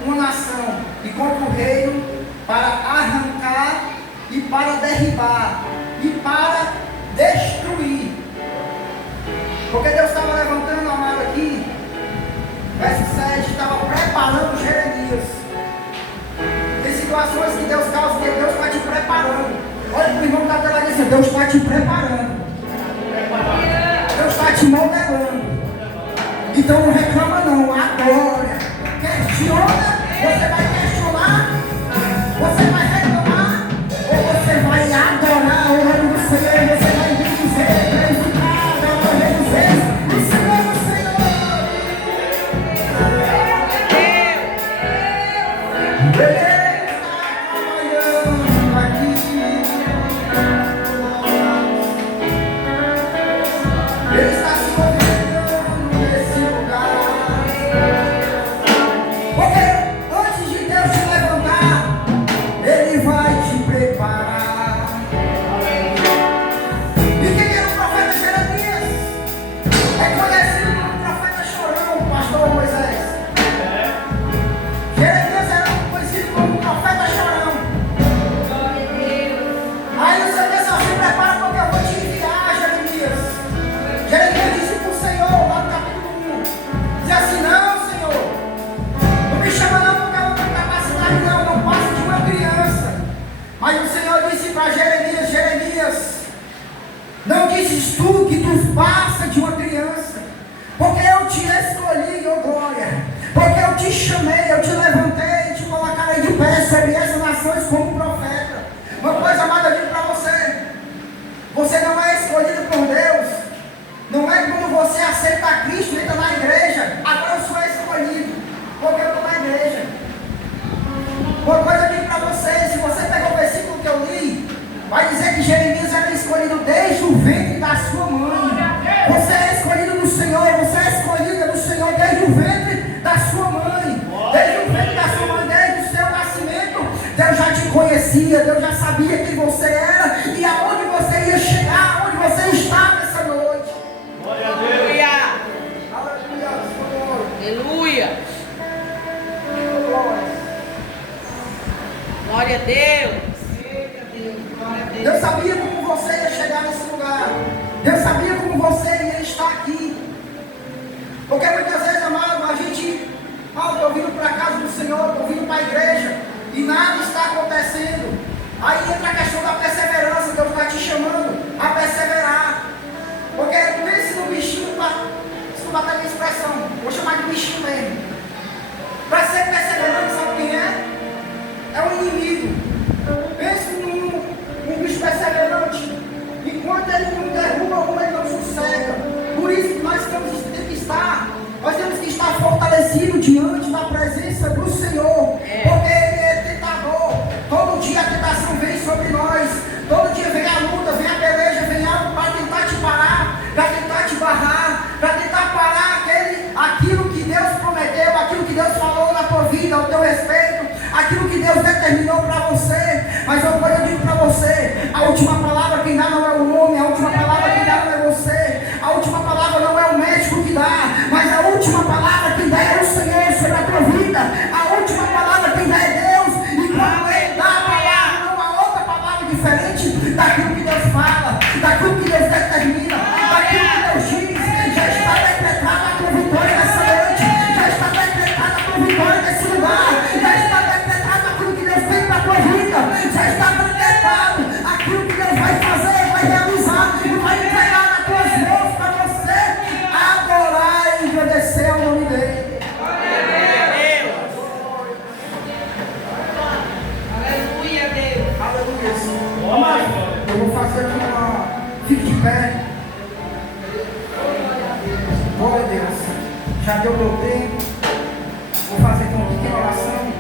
uma nação e contra o reino, para arrancar e para derribar e para destruir. Porque Deus estava levantando, amado, aqui, verso 7, estava preparando Jeremias. Tem situações que Deus causa, que Deus está te preparando. Olha para o irmão que está lá dizendo, Deus está te preparando. Deus está te modelando. Então não reclama não, adora. Questiona, você vai questionar, você vai reclamar, ou você vai adorar o nome do Senhor, você vai bendizer, glorificar, agradecer o Senhor do Senhor. Ele está trabalhando aqui. Ele está se movimentando nesse lugar. Porque antes de Deus te levantar, Ele vai te preparar. E quem era o profeta Jeremias? É conhecido como profeta chorão, pastor Moisés. Jeremias era conhecido como profeta chorão. Aí o Senhor disse assim: prepara porque eu vou te enviar, Jeremias. Jeremias disse para o Senhor, lá no capítulo 1, diz assim: não, Senhor, não me chama não porque eu não tenho capacidade, não passo de uma criança. Mas o Senhor disse para Jeremias: Jeremias, não dizes tu que tu passa de uma criança, porque eu te escolhi, ó glória, porque eu te chamei, eu te levantei, te colocarei de pé sobre essas nações como profeta. Uma coisa, amada, eu digo para você: você não é escolhido por Deus. Não é quando você aceita Cristo e entra na igreja, agora eu sou escolhido, porque eu estou na igreja. Uma coisa eu digo para você: se você pegar o versículo que eu li, vai dizer que Jeremias era escolhido desde o ventre da sua mãe. Você é escolhido do Senhor, você é escolhida do Senhor desde o ventre da sua mãe. Desde o ventre da sua mãe, desde o seu nascimento, Deus já te conhecia, Deus já sabia quem você era e aonde você ia chegar, aonde você está nessa noite. Aleluia. Aleluia, Senhor. Aleluia. Glória. Glória a Deus. Deus sabia como você ia chegar nesse lugar. Deus sabia como você ia estar aqui. Porque muitas vezes, amado, a gente, estou vindo para a casa do Senhor, estou vindo para a igreja e nada está acontecendo. Aí entra a questão da perseverança. Deus está te chamando a perseverar. Porque pense no bichinho, desculpa até a minha expressão, vou chamar de bichinho mesmo. Para ser perseverante, sabe quem é? É o inimigo. Pense num bicho perseverante. Enquanto ele não derruba um, ele não sossega. Por isso que nós temos que estar fortalecidos diante da presença do Senhor. Porque Ele é tentador. Todo dia a tentação vem sobre nós. Todo dia vem a luta, vem a peleja, vem algo para tentar te parar, para tentar te barrar, para tentar parar aquilo que Deus prometeu, aquilo que Deus falou na tua vida, ao teu respeito, aquilo que Deus determinou para você. Mas eu digo para você: a última palavra quem dá não é o homem, a última palavra quem dá não é você, a última palavra não é o médico que dá, mas a última palavra quem dá é o Senhor sobre a tua vida. A última palavra quem dá é Deus. E quando Ele dá a palavra, não há outra palavra diferente daquilo que Deus fala, daquilo que Deus determina, daquilo que Deus diz. Já está decretada a tua vitória nessa noite. Já deu meu tempo. Vou fazer então uma pequena oração.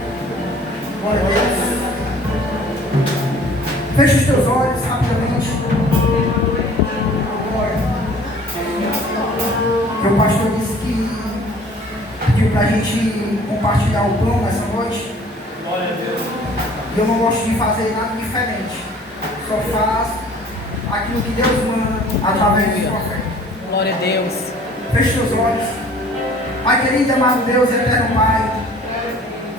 Glória a Deus. Feche os teus olhos rapidamente. Glória. O pastor disse que pediu para a gente compartilhar o pão nessa noite. Glória a Deus. E eu não gosto de fazer nada diferente. Só faço aquilo que Deus manda através do profeta. Glória a Deus. Feche seus olhos. Pai querido, amado Deus, eterno Pai.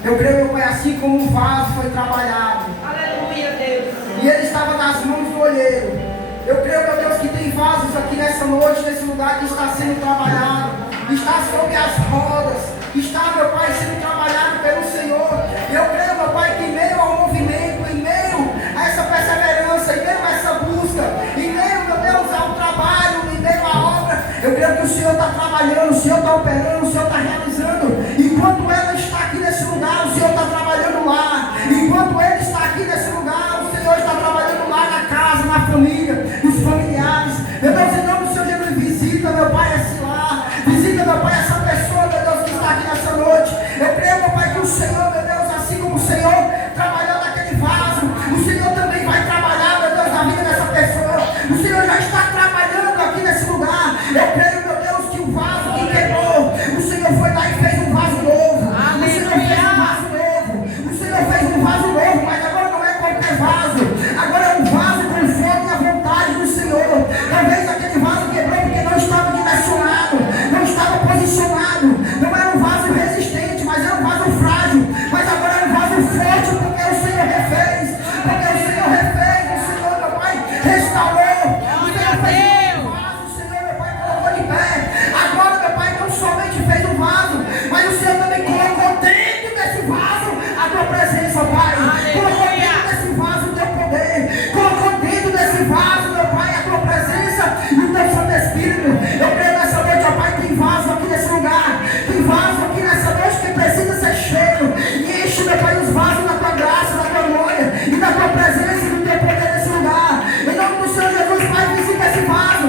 Eu creio, meu Pai, assim como um vaso foi trabalhado. Aleluia, Deus. E ele estava nas mãos do olheiro. Eu creio, meu Deus, que tem vasos aqui nessa noite, nesse lugar que está sendo trabalhado. Está sobre as rodas. Está, meu Pai, sendo trabalhado pelo Senhor. Eu creio, meu Pai, que em meio ao movimento, em meio a essa perseverança, em meio a essa busca, em meio, meu Deus, ao trabalho, em meio à obra, eu creio que o Senhor está trabalhando, o Senhor está operando, o Senhor está realizando. Enquanto ela está aqui nesse lugar, o Senhor está trabalhando lá. Enquanto ele está aqui nesse lugar, o Senhor está trabalhando lá na casa, na família, nos familiares. Meu Deus, em nome do Senhor Jesus, visita, meu Pai, esse lar. Visita, meu Pai, essa pessoa, meu Deus, que está aqui nessa noite. Eu creio, meu Pai, que o Senhor, meu Deus, assim como o Senhor trabalhou naquele vaso, o Senhor também vai trabalhar, meu Deus, na vida dessa pessoa. O Senhor já está trabalhando aqui nesse lugar. Eu creio, meu Deus, que o vaso que quebrou, o Senhor foi lá e fez um vaso novo. O Senhor fez um vaso novo. O Senhor fez um vaso novo, mas agora não é qualquer vaso. Agora é um vaso conforme a vontade do Senhor. Talvez aquele vaso quebrou porque não estava direcionado, não estava posicionado. Não era um vaso resistente, mas era um vaso frágil. Mas agora é um vaso forte porque o Senhor refez. Porque o Senhor refez, o Senhor, meu Pai, restaurou. O Senhor fez um vaso, o Senhor, meu Pai, colocou de pé. Agora, meu Pai, não somente fez um vaso, mas o Senhor também colocou dentro desse vaso a tua presença, Pai. Colocou dentro desse vaso o teu poder. Colocou dentro desse vaso, meu Pai, a tua presença e o teu Santo Espírito. Eu creio nessa noite, ó Pai, tem vaso aqui nesse lugar. Tem vaso aqui nessa noite que precisa ser cheio. E enche, meu Pai, os vasos da tua graça, da tua glória e da tua presença e do teu poder nesse lugar. Em nome do Senhor Jesus, Pai, visita esse vaso.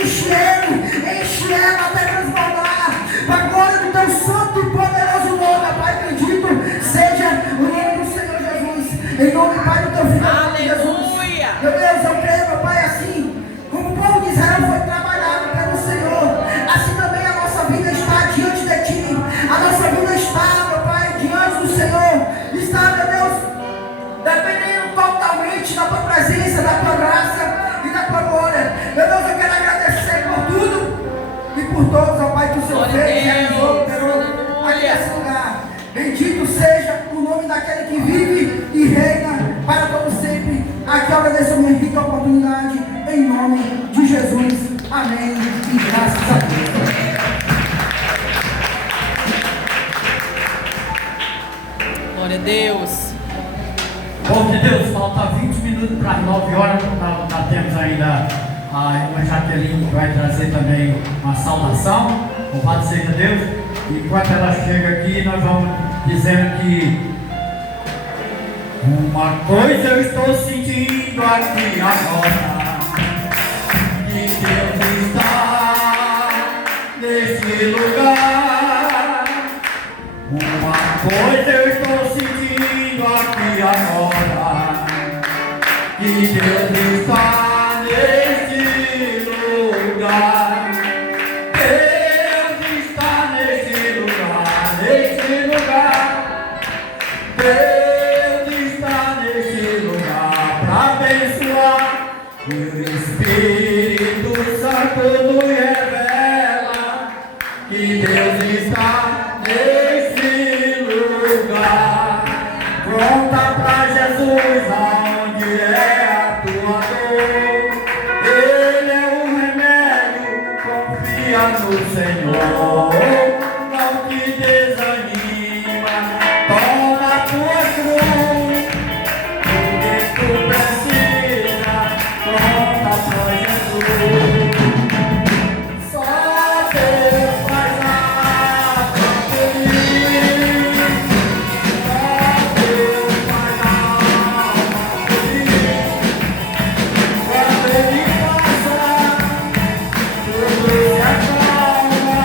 Enche ele até transbordar. Para a glória do teu santo e poderoso nome, Pai, bendito seja o nome do Senhor Jesus. Em nome, Pai, do teu filho Jesus. Aleluia. Meu Deus, eu creio, meu Pai, assim como o povo de Israel foi trabalhado pelo Senhor, assim também a nossa vida está diante de Ti. A nossa vida está, meu Pai, diante do Senhor. Está, meu Deus, dependendo totalmente da Tua presença, da Tua graça e da Tua glória. Meu Deus, eu quero agradecer por tudo e por todos, ó Pai, que o Senhor Glória a fez e Deus. realizou, operou aqui nesse lugar. Bendito seja o nome daquele que vive e reina para todo sempre. Aqui eu agradeço a minha rica oportunidade, em nome de Jesus. Amém. E graças a Deus. Glória a Deus. Povo de Deus, falta 20 minutos para as 9 horas. Nós temos ainda a irmã Jaqueline que vai trazer também uma saudação. Louvado seja Deus. E enquanto ela chega aqui, nós vamos dizendo que uma coisa eu estou sentindo aqui agora, que Deus está nesse lugar. Uma coisa eu estou sentindo aqui agora, que Deus está nesse lugar. Deus está nesse lugar, nesse lugar. Deus está nesse lugar para abençoar. E o Espírito Santo nos revela que Deus está nesse lugar. Pronta para Jesus, aonde é a tua dor. Ele é o remédio, confia no Senhor. Não te desanima, toma a tua cruz. Porque tu precisa, pronta para Jesus. Só Deus faz a feliz. Só Deus faz a alma feliz. Quando Ele passa, tudo se acalma.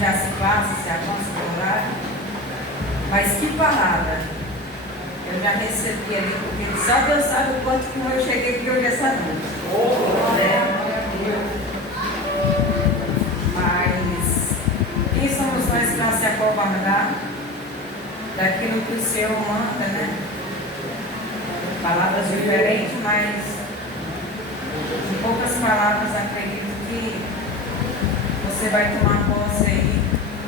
já se passa, se avança o horário. Mas que palavra! Eu já recebi ali, porque só Deus sabe o quanto que eu cheguei aqui hoje essa noite. Mas quem somos nós para se acovardar daquilo que o Senhor manda, né? Palavras diferentes, mas em poucas palavras acredito que você vai tomar posse aí.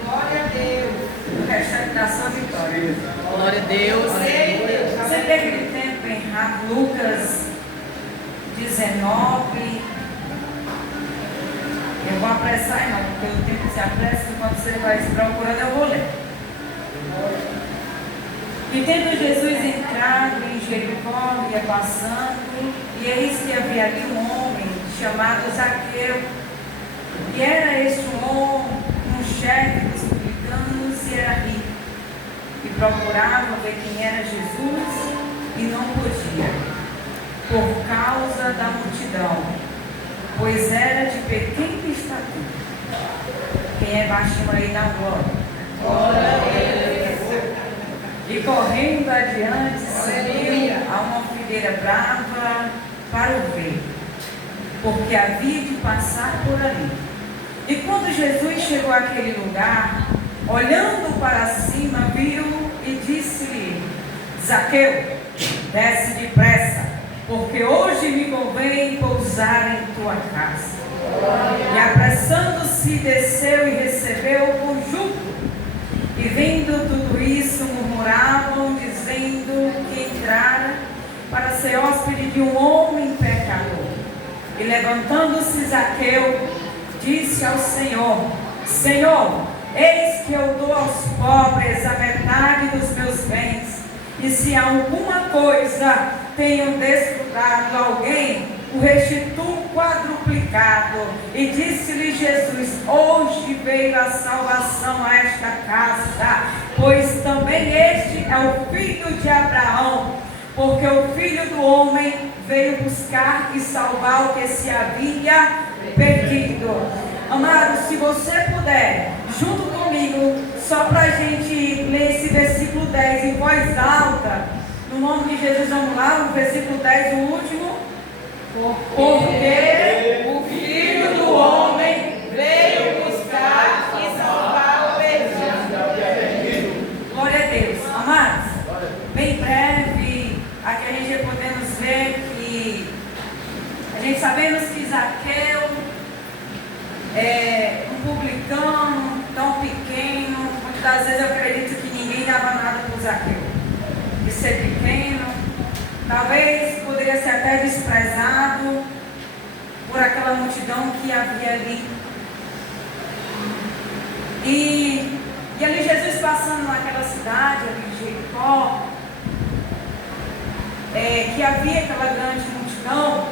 Glória a Deus. O resto da sua vitória. Glória a Deus. Você tem aquele tempo em Lucas 19. Eu vou apressar, não, porque o tempo se apressa, enquanto você vai se procurando, eu vou ler. E tendo Jesus entrado em Jericó, ia passando, e eis que havia ali um homem chamado Zaqueu. E era este um homem, um chefe dos publicanos, e era rico. E procurava ver quem era Jesus, e não podia, por causa da multidão, pois era de pequena estatura. Quem é baixinho aí na glória? Glória a Deus. E correndo adiante, subiu a uma figueira brava para o ver, porque havia de passar por ali. E quando Jesus chegou àquele lugar, olhando para cima, viu e disse-lhe: Zaqueu, desce depressa, porque hoje me convém pousar em tua casa. E apressando-se, desceu e recebeu com júbilo. E vendo tudo isso, murmuravam, dizendo que entrara para ser hóspede de um homem pecador. E levantando-se Zaqueu, disse ao Senhor: Senhor, eis que eu dou aos pobres a metade dos meus bens, e se alguma coisa tenho desfrutado alguém, o restituo quadruplicado. E disse-lhe Jesus: hoje veio a salvação a esta casa, pois também este é o filho de Abraão, porque o Filho do Homem veio buscar e salvar o que se havia perdido. Amado, se você puder, junto comigo, só para a gente ler esse versículo 10 em voz alta, no nome de Jesus, vamos lá, o versículo 10, o último. Porque o Filho do Homem veio buscar e salvar o perdido. Glória a Deus. Amados, bem breve, aqui a gente podemos ver que a gente sabemos que Zaqueu é um publicano tão pequeno. Muitas das vezes eu acredito que ninguém dava nada por Zaqueu. De ser pequeno, talvez poderia ser até desprezado por aquela multidão que havia ali. E ali Jesus passando naquela cidade, ali de Jericó, que havia aquela grande multidão,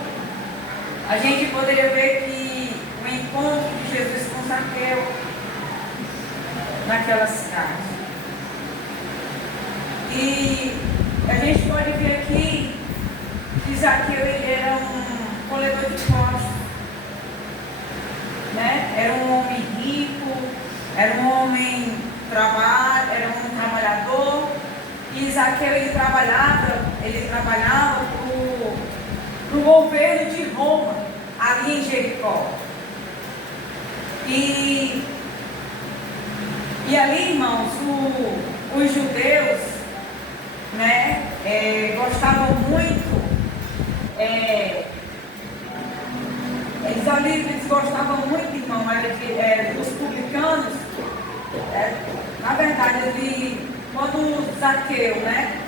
a gente poderia ver que o encontro de Jesus com Zaqueu naquela cidade. E a gente pode ver aqui que Zaqueu ele era um coletor de impostos, né? Era um homem rico, era um homem trabalhador, e Zaqueu ele trabalhava para o governo de Roma, ali em Jericó. E ali, irmãos, os judeus, né, gostavam muito, eles gostavam muito, irmão, dos publicanos. Na verdade, quando Zaqueu, né,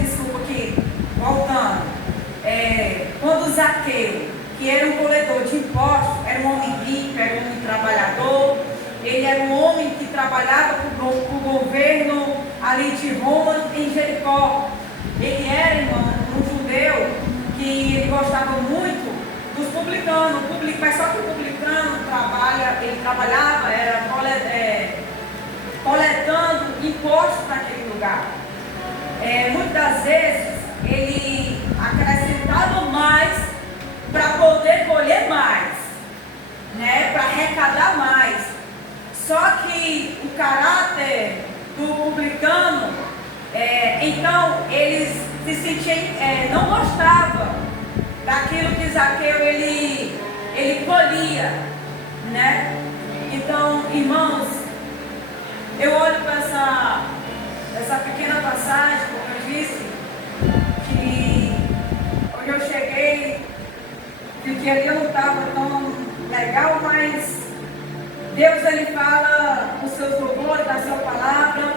desculpa aqui, voltando, quando Zaqueu, que era um coletor de impostos, era um homem rico, era um homem trabalhador, ele era um homem que trabalhava para o governo ali de Roma, em Jericó. Ele era, irmão, um judeu que ele gostava muito dos publicanos, mas só que o publicano ele trabalhava, era coletando impostos naquele lugar. Muitas das vezes ele acrescentava mais para poder colher mais, né, para arrecadar mais. que o caráter do publicano, então eles se sentiam, não gostavam daquilo que Zaqueu ele colhia, né? Então, irmãos, eu olho para essa pequena passagem, como eu disse, que quando eu cheguei, de que ali eu não estava tão legal, mas Deus ele fala os seus louvores, da sua palavra,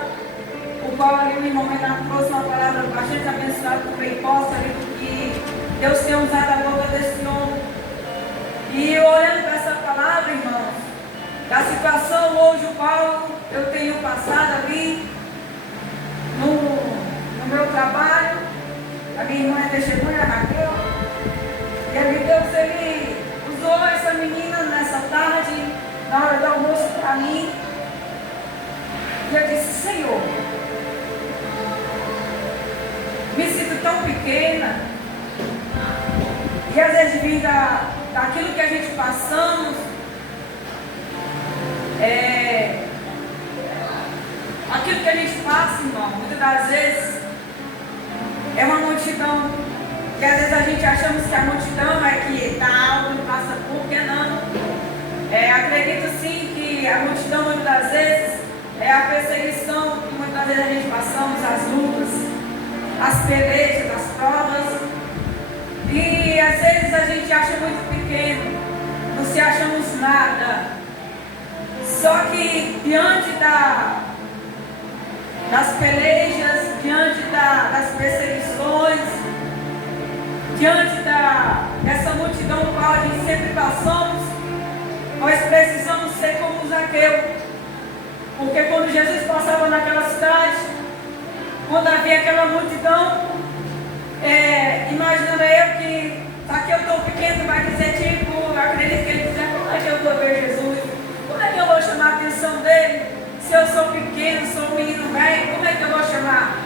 o qual ali o irmão Renato trouxe uma palavra bastante abençoada, também possa ali, que Deus tem usado a boca desse homem. E eu olhando para essa palavra, irmãos, da situação hoje, o qual eu tenho passado ali no meu trabalho, a minha irmã é testemunha, Raquel, e ali Deus ele usou essa menina nessa tarde, na hora do almoço para mim, e eu disse, Senhor, me sinto tão pequena, e às vezes vindo daquilo que a gente passamos, aquilo que a gente passa, irmão, muitas das vezes é uma multidão, e às vezes a gente achamos que a multidão é que está algo, passa por, que não. Acredito sim que a multidão muitas das vezes é a perseguição que muitas vezes a gente passamos, as lutas, as pelejas, as provas, e às vezes a gente acha muito pequeno, não se achamos nada. Só que diante das pelejas, diante das perseguições, diante dessa multidão com a qual a gente sempre passamos, nós precisamos ser como Zaqueu. Porque quando Jesus passava naquela cidade, quando havia aquela multidão, imaginando eu que Zaqueu tão pequeno vai dizer, tipo, eu acredito que ele dizia, como é que eu vou ver Jesus? Como é que eu vou chamar a atenção dele? Se eu sou pequeno, sou um menino velho, como é que eu vou chamar?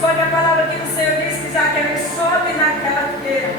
Só que a palavra aqui do Senhor diz que Zaqueu ele sobe naquela figueira.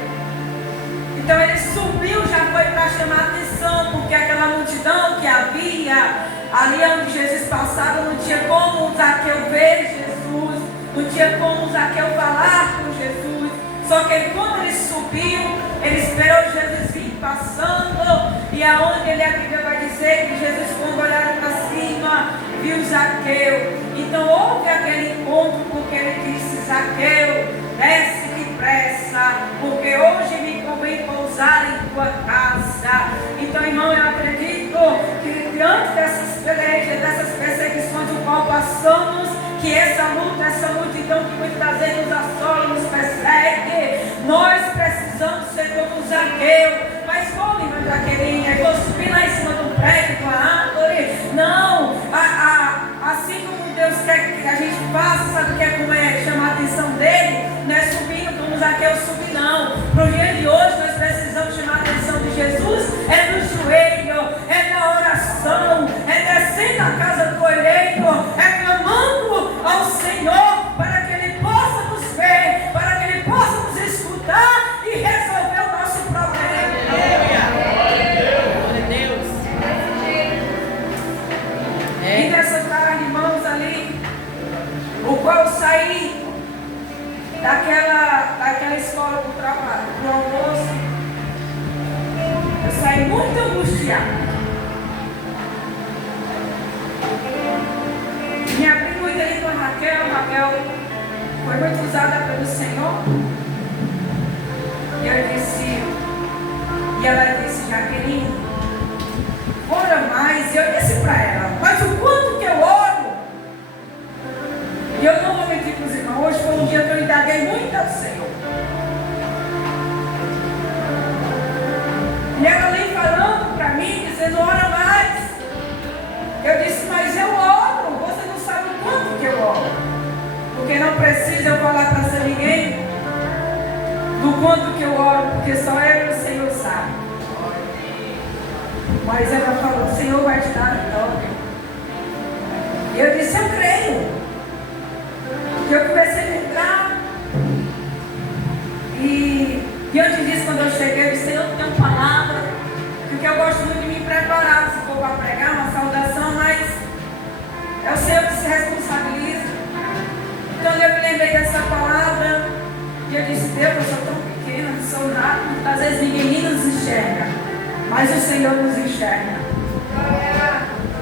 Então ele subiu, já foi para chamar a atenção, porque aquela multidão que havia ali onde Jesus passava, não tinha como Zaqueu ver Jesus, não tinha como Zaqueu falar com Jesus. Só que ele, quando ele subiu, ele esperou Jesus vir passando, e aonde a Bíblia vai dizer que Jesus, quando olharam para cima, viu Zaqueu. Então houve aquele encontro, porque ele disse, Zaqueu, desce depressa, porque hoje me convém pousar em tua casa. Então, irmão, eu acredito que diante dessas pelejas, dessas perseguições do qual passamos, que essa luta, essa multidão que muitas das vezes nos assola, nos persegue, nós precisamos ser como Zaqueu. Mas como, irmã Jaqueline, eu vou subir lá em cima do prédio, com a árvore? Não, assim como Deus quer que a gente faça, sabe o que como chamar a atenção dele? Não é subindo como Zaqueu subir, não. Para o dia de hoje nós precisamos chamar a atenção de Jesus, é no joelho, é na oração, é descendo a casa do olheiro, é clamando ao Senhor para que Ele possa nos ver, para que Ele possa nos escutar e resolver o nosso problema. Glória a Deus. E nessa tarde, irmãos, ali, o qual eu saí daquela escola para o trabalho, para o almoço, eu saí muito angustiada. Me abri muito ali com a Raquel foi muito usada pelo Senhor. E ela disse, Jaqueline, ora mais. E eu disse para ela, mas o quanto que eu oro? E eu não vou mentir para os irmãos, hoje foi um dia que eu indaguei muito ao Senhor. E ela vem falando para mim, dizendo, ora mais. Eu disse, mas eu oro, você não sabe o quanto que eu oro. Porque não precisa eu falar para ninguém do quanto que eu oro, porque só eu e o Senhor sabe. Mas ela falou, o Senhor vai te dar a vitória. E eu disse, eu creio. E eu comecei a entrar. E diante disso, quando eu cheguei, eu disse, Senhor, eu tenho palavra. Porque eu gosto muito de me preparar, se for para pregar uma saudação, mas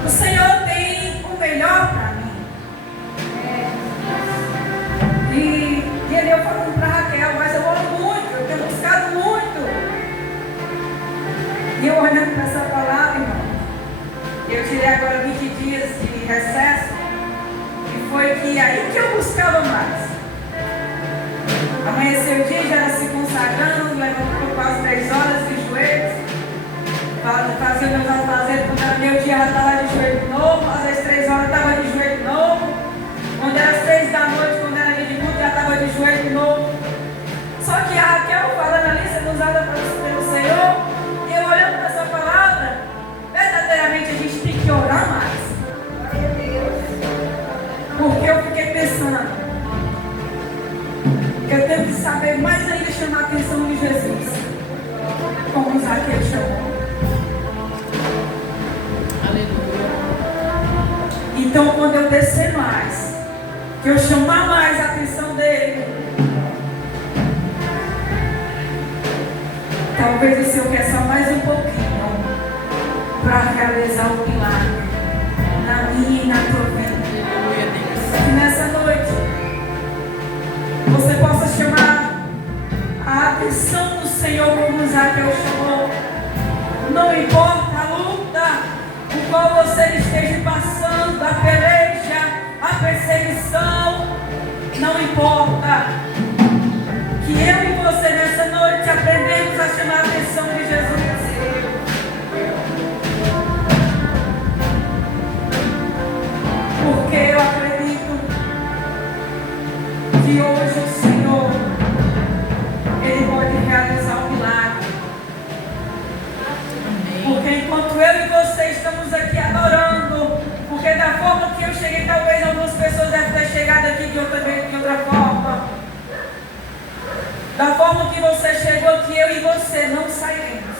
O Senhor tem o melhor para mim. E ele eu falando para Raquel, mas eu oro muito, eu tenho buscado muito. E eu olhando para essa palavra, irmão, eu tirei agora 20 dias de recesso, e foi que aí que eu buscava mais. Amanheceu o dia, já era se consagrando, levando por quase 3 horas de joelhos, fazendo meus afazeres. Quando era meu dia, ela estava de joelho de novo, às vezes 3 horas estava de joelho de novo, quando era 6 da noite, quando era dia de culto, já estava de joelho de novo. Só que a Raquel falando ali, sendo usada pelo Senhor, e eu olhando para essa palavra, verdadeiramente a gente tem que orar mais. Porque eu fiquei pensando, eu tenho que saber mais ainda chamar a atenção de Jesus, como Zaqueu chamou. Aleluia. Então, quando eu descer mais, que eu chamar mais a atenção dele, talvez o Senhor quer só mais um pouquinho para realizar o milagre na minha e na tua vida. Que nessa noite você possa chamar a atenção do Senhor como Zaqueu chamou. Não importa a luta por qual você esteja passando, a peleja, a perseguição, não importa. Que eu e você nessa noite aprendemos a chamar a atenção de Jesus. Porque eu acredito que hoje o Senhor, Ele pode realizar um milagre. Porque enquanto eu e você estamos aqui adorando, porque da forma que eu cheguei, talvez algumas pessoas devem ter chegado aqui de outra forma. Da forma que você chegou aqui, eu e você não sairemos.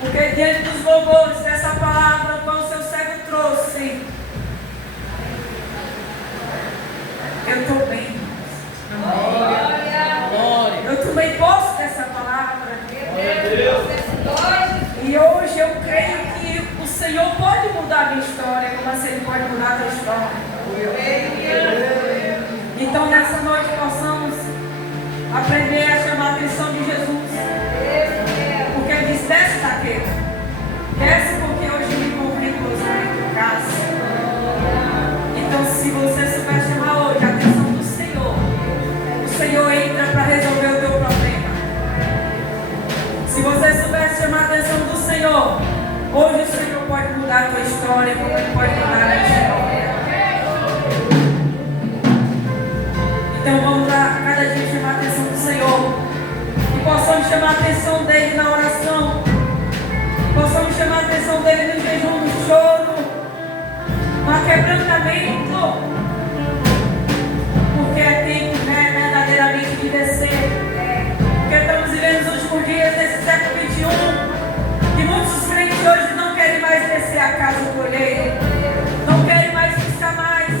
Porque diante dos louvores dessa palavra, qual o seu servo trouxe, eu estou bem. Glória. Eu tomei posse dessa palavra. E hoje eu creio que o Senhor pode mudar a minha história, como assim Ele pode mudar a tua história. Então nessa noite possamos aprender a chamar a atenção de Jesus. Porque Ele diz, desce Zaqueu. Desce porque hoje me convém que você venha em casa. Então se você souber chamar hoje a atenção do Senhor, o Senhor entra para resolver o teu problema. Se você souber chamar a atenção do Senhor, hoje o Senhor pode mudar a tua história, como Ele pode mudar a história. Então vamos a cada dia chamar a atenção do Senhor. E possamos chamar a atenção dEle na oração. Possamos chamar a atenção dEle no jejum, no choro, no aquebrantamento. Porque é tempo, né, verdadeiramente de descer. Porque estamos vivendo os últimos dias desse século XXI. E muitos crentes hoje não querem mais descer a casa do olheiro. Não querem mais buscar mais.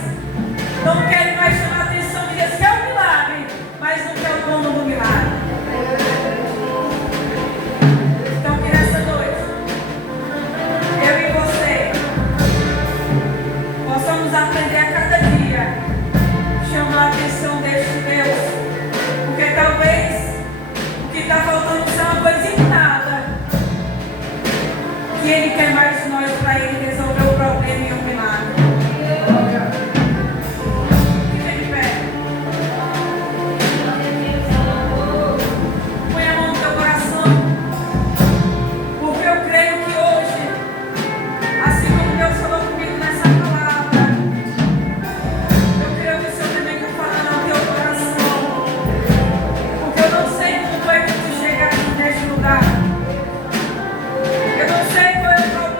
Não querem mais chamar a atenção de Deus, que é um milagre, mas não quer o dono do milagre. Então que nessa noite, eu e você possamos aprender a cada dia chamar a atenção deste Deus. Porque talvez o que está faltando seja uma coisa em nada. Que Ele quer mais de nós para Ele resolver o problema e o milagre. Fica de pé. Põe a mão no teu coração. Porque eu creio que hoje, assim como Deus falou comigo nessa palavra, eu creio que o Senhor também está falando ao teu coração. Porque eu não sei como foi que tu chegaste neste lugar. Eu não sei qual é o problema.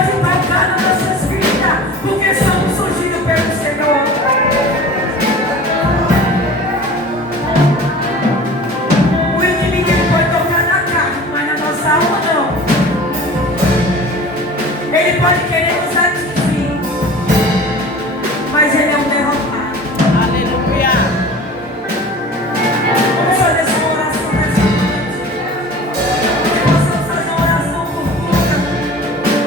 pode tocar nas nossas vidas, porque somos ungidos pelo Senhor. O inimigo ele pode tocar na carne, mas na nossa alma não. Ele pode querer nos atingir, mas ele é um derrotado. Aleluia. Vamos fazer essa oração nessa noite. Que possamos fazer uma oração profunda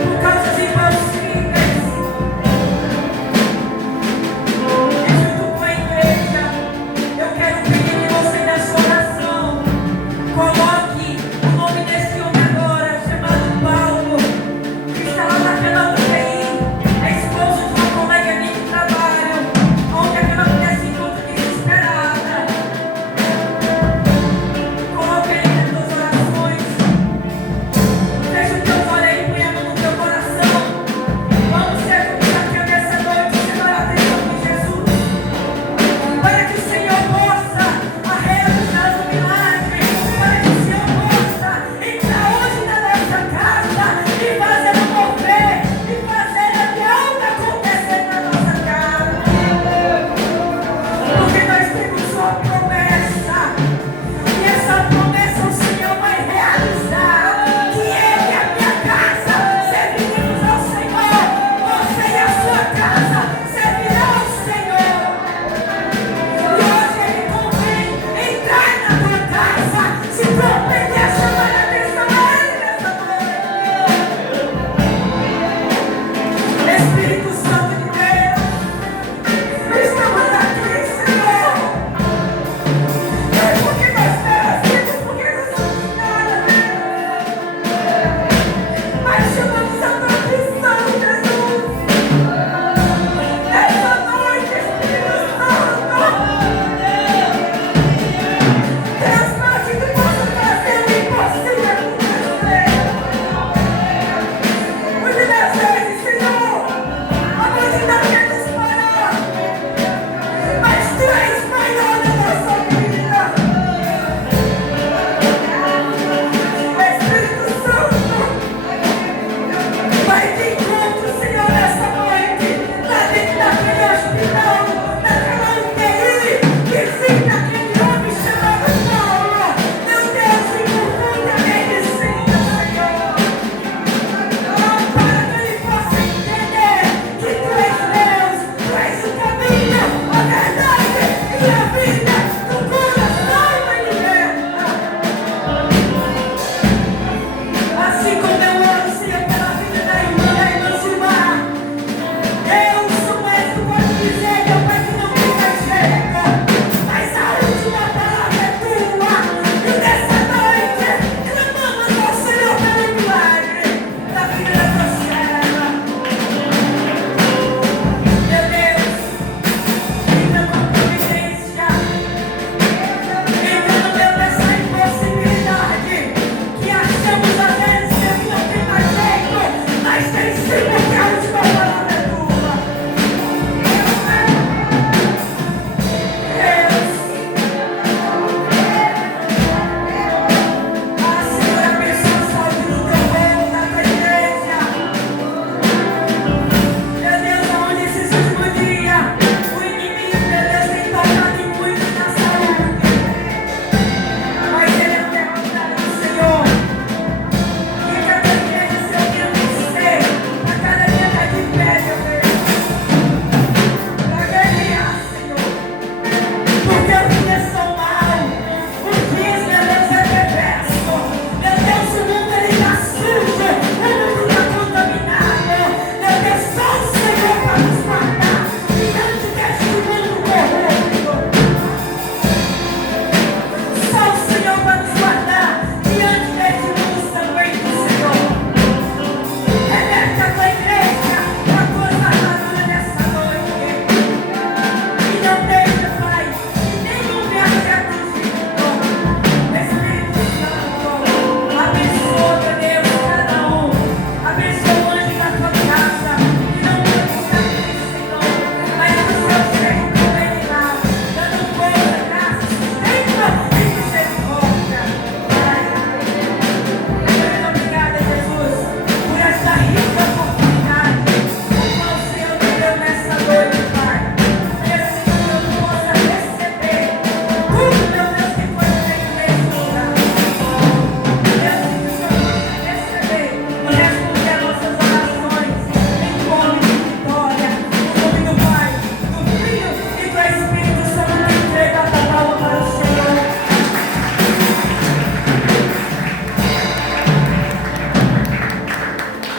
por causa de impossíveis. E junto com a igreja, eu quero pedir que você nessa oração coloque o nome desse homem agora, chamado Paulo, que está lá naquela aldeia.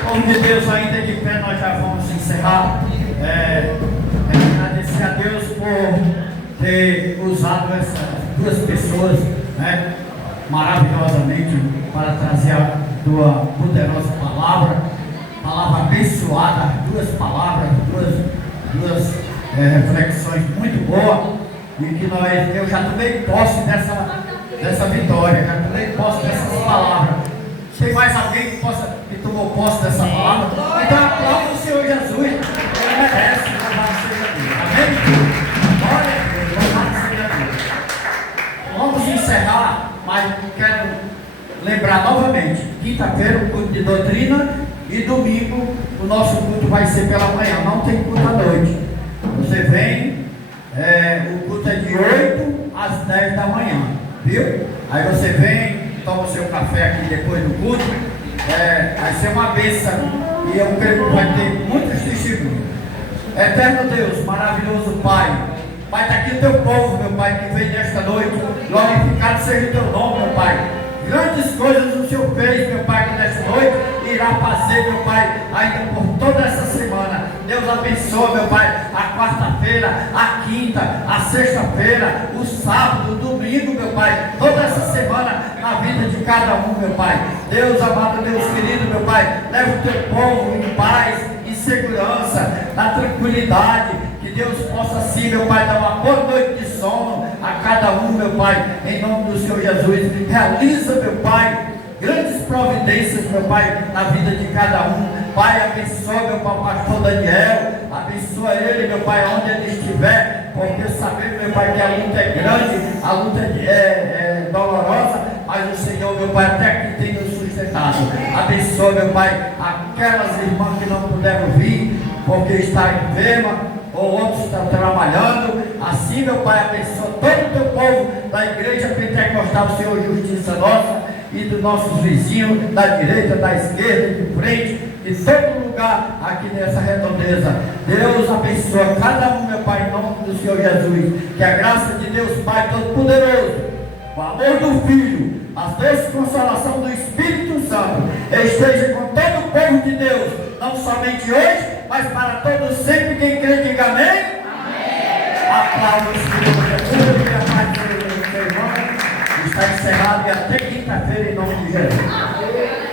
Povo de Deus, ainda de pé, nós já vamos encerrar. Agradecer a Deus por ter usado essas duas pessoas, né, maravilhosamente para trazer a tua poderosa palavra abençoada, duas palavras, duas reflexões muito boas, e que eu já tomei posse dessa vitória, já tomei posse dessas palavras. Tem mais alguém que tomou posse dessa palavra? Então aplauda o Senhor Jesus, ele merece, louvado seja Deus. Amém? Glória a Deus, louvado seja Deus. Vamos encerrar, mas quero lembrar novamente, quinta-feira o culto de doutrina e domingo o nosso culto vai ser pela manhã, não tem culto à noite. Você vem, o culto é de 8 às 10 da manhã, viu? Aí você vem, toma o seu café aqui depois do culto, vai ser uma bênção e eu creio que vai ter muitos testemunhos. Eterno Deus, maravilhoso Pai, Pai, está aqui o teu povo, meu Pai, que veio nesta noite, glorificado seja o teu nome, meu Pai. Grandes coisas o Senhor fez, meu Pai, que nesta noite irá fazer, meu Pai, ainda por toda essa semana. Deus abençoa, meu Pai, a quarta-feira, a quinta, a sexta-feira, o sábado, o domingo, meu Pai, toda essa semana na vida de cada um, meu Pai. Deus amado, Deus querido, meu Pai, leva o teu povo em paz, em segurança, na tranquilidade. Que Deus possa sim, meu Pai, dar uma boa noite de sono a cada um, meu Pai, em nome do Senhor Jesus. Realiza, meu Pai, grandes providências, meu Pai, na vida de cada um. Pai, abençoa, meu Pai, pastor Daniel, abençoa ele, meu Pai, onde ele estiver, porque sabemos, meu Pai, que a luta é grande, a luta é dolorosa, mas o Senhor, meu Pai, até aqui tem nos sustentado. Abençoa, meu Pai, aquelas irmãs que não puderam vir, porque está enferma, ou outros estão trabalhando. Assim, meu Pai, abençoa todo o teu povo da igreja pentecostal, Senhor, justiça nossa e dos nossos vizinhos, da direita, da esquerda, de frente, de todo lugar aqui nessa redondeza. Deus abençoa cada um, meu Pai, em nome do Senhor Jesus. Que a graça de Deus Pai Todo-Poderoso, o amor do Filho, a doce consolação do Espírito Santo esteja com todo o povo de Deus, não somente hoje, mas para todos sempre. Quem crê, diga amém. Amém. Aplausos, Senhor Jesus, e a paz de Deus, meu irmão. Está encerrado e até quinta-feira, em nome de Jesus.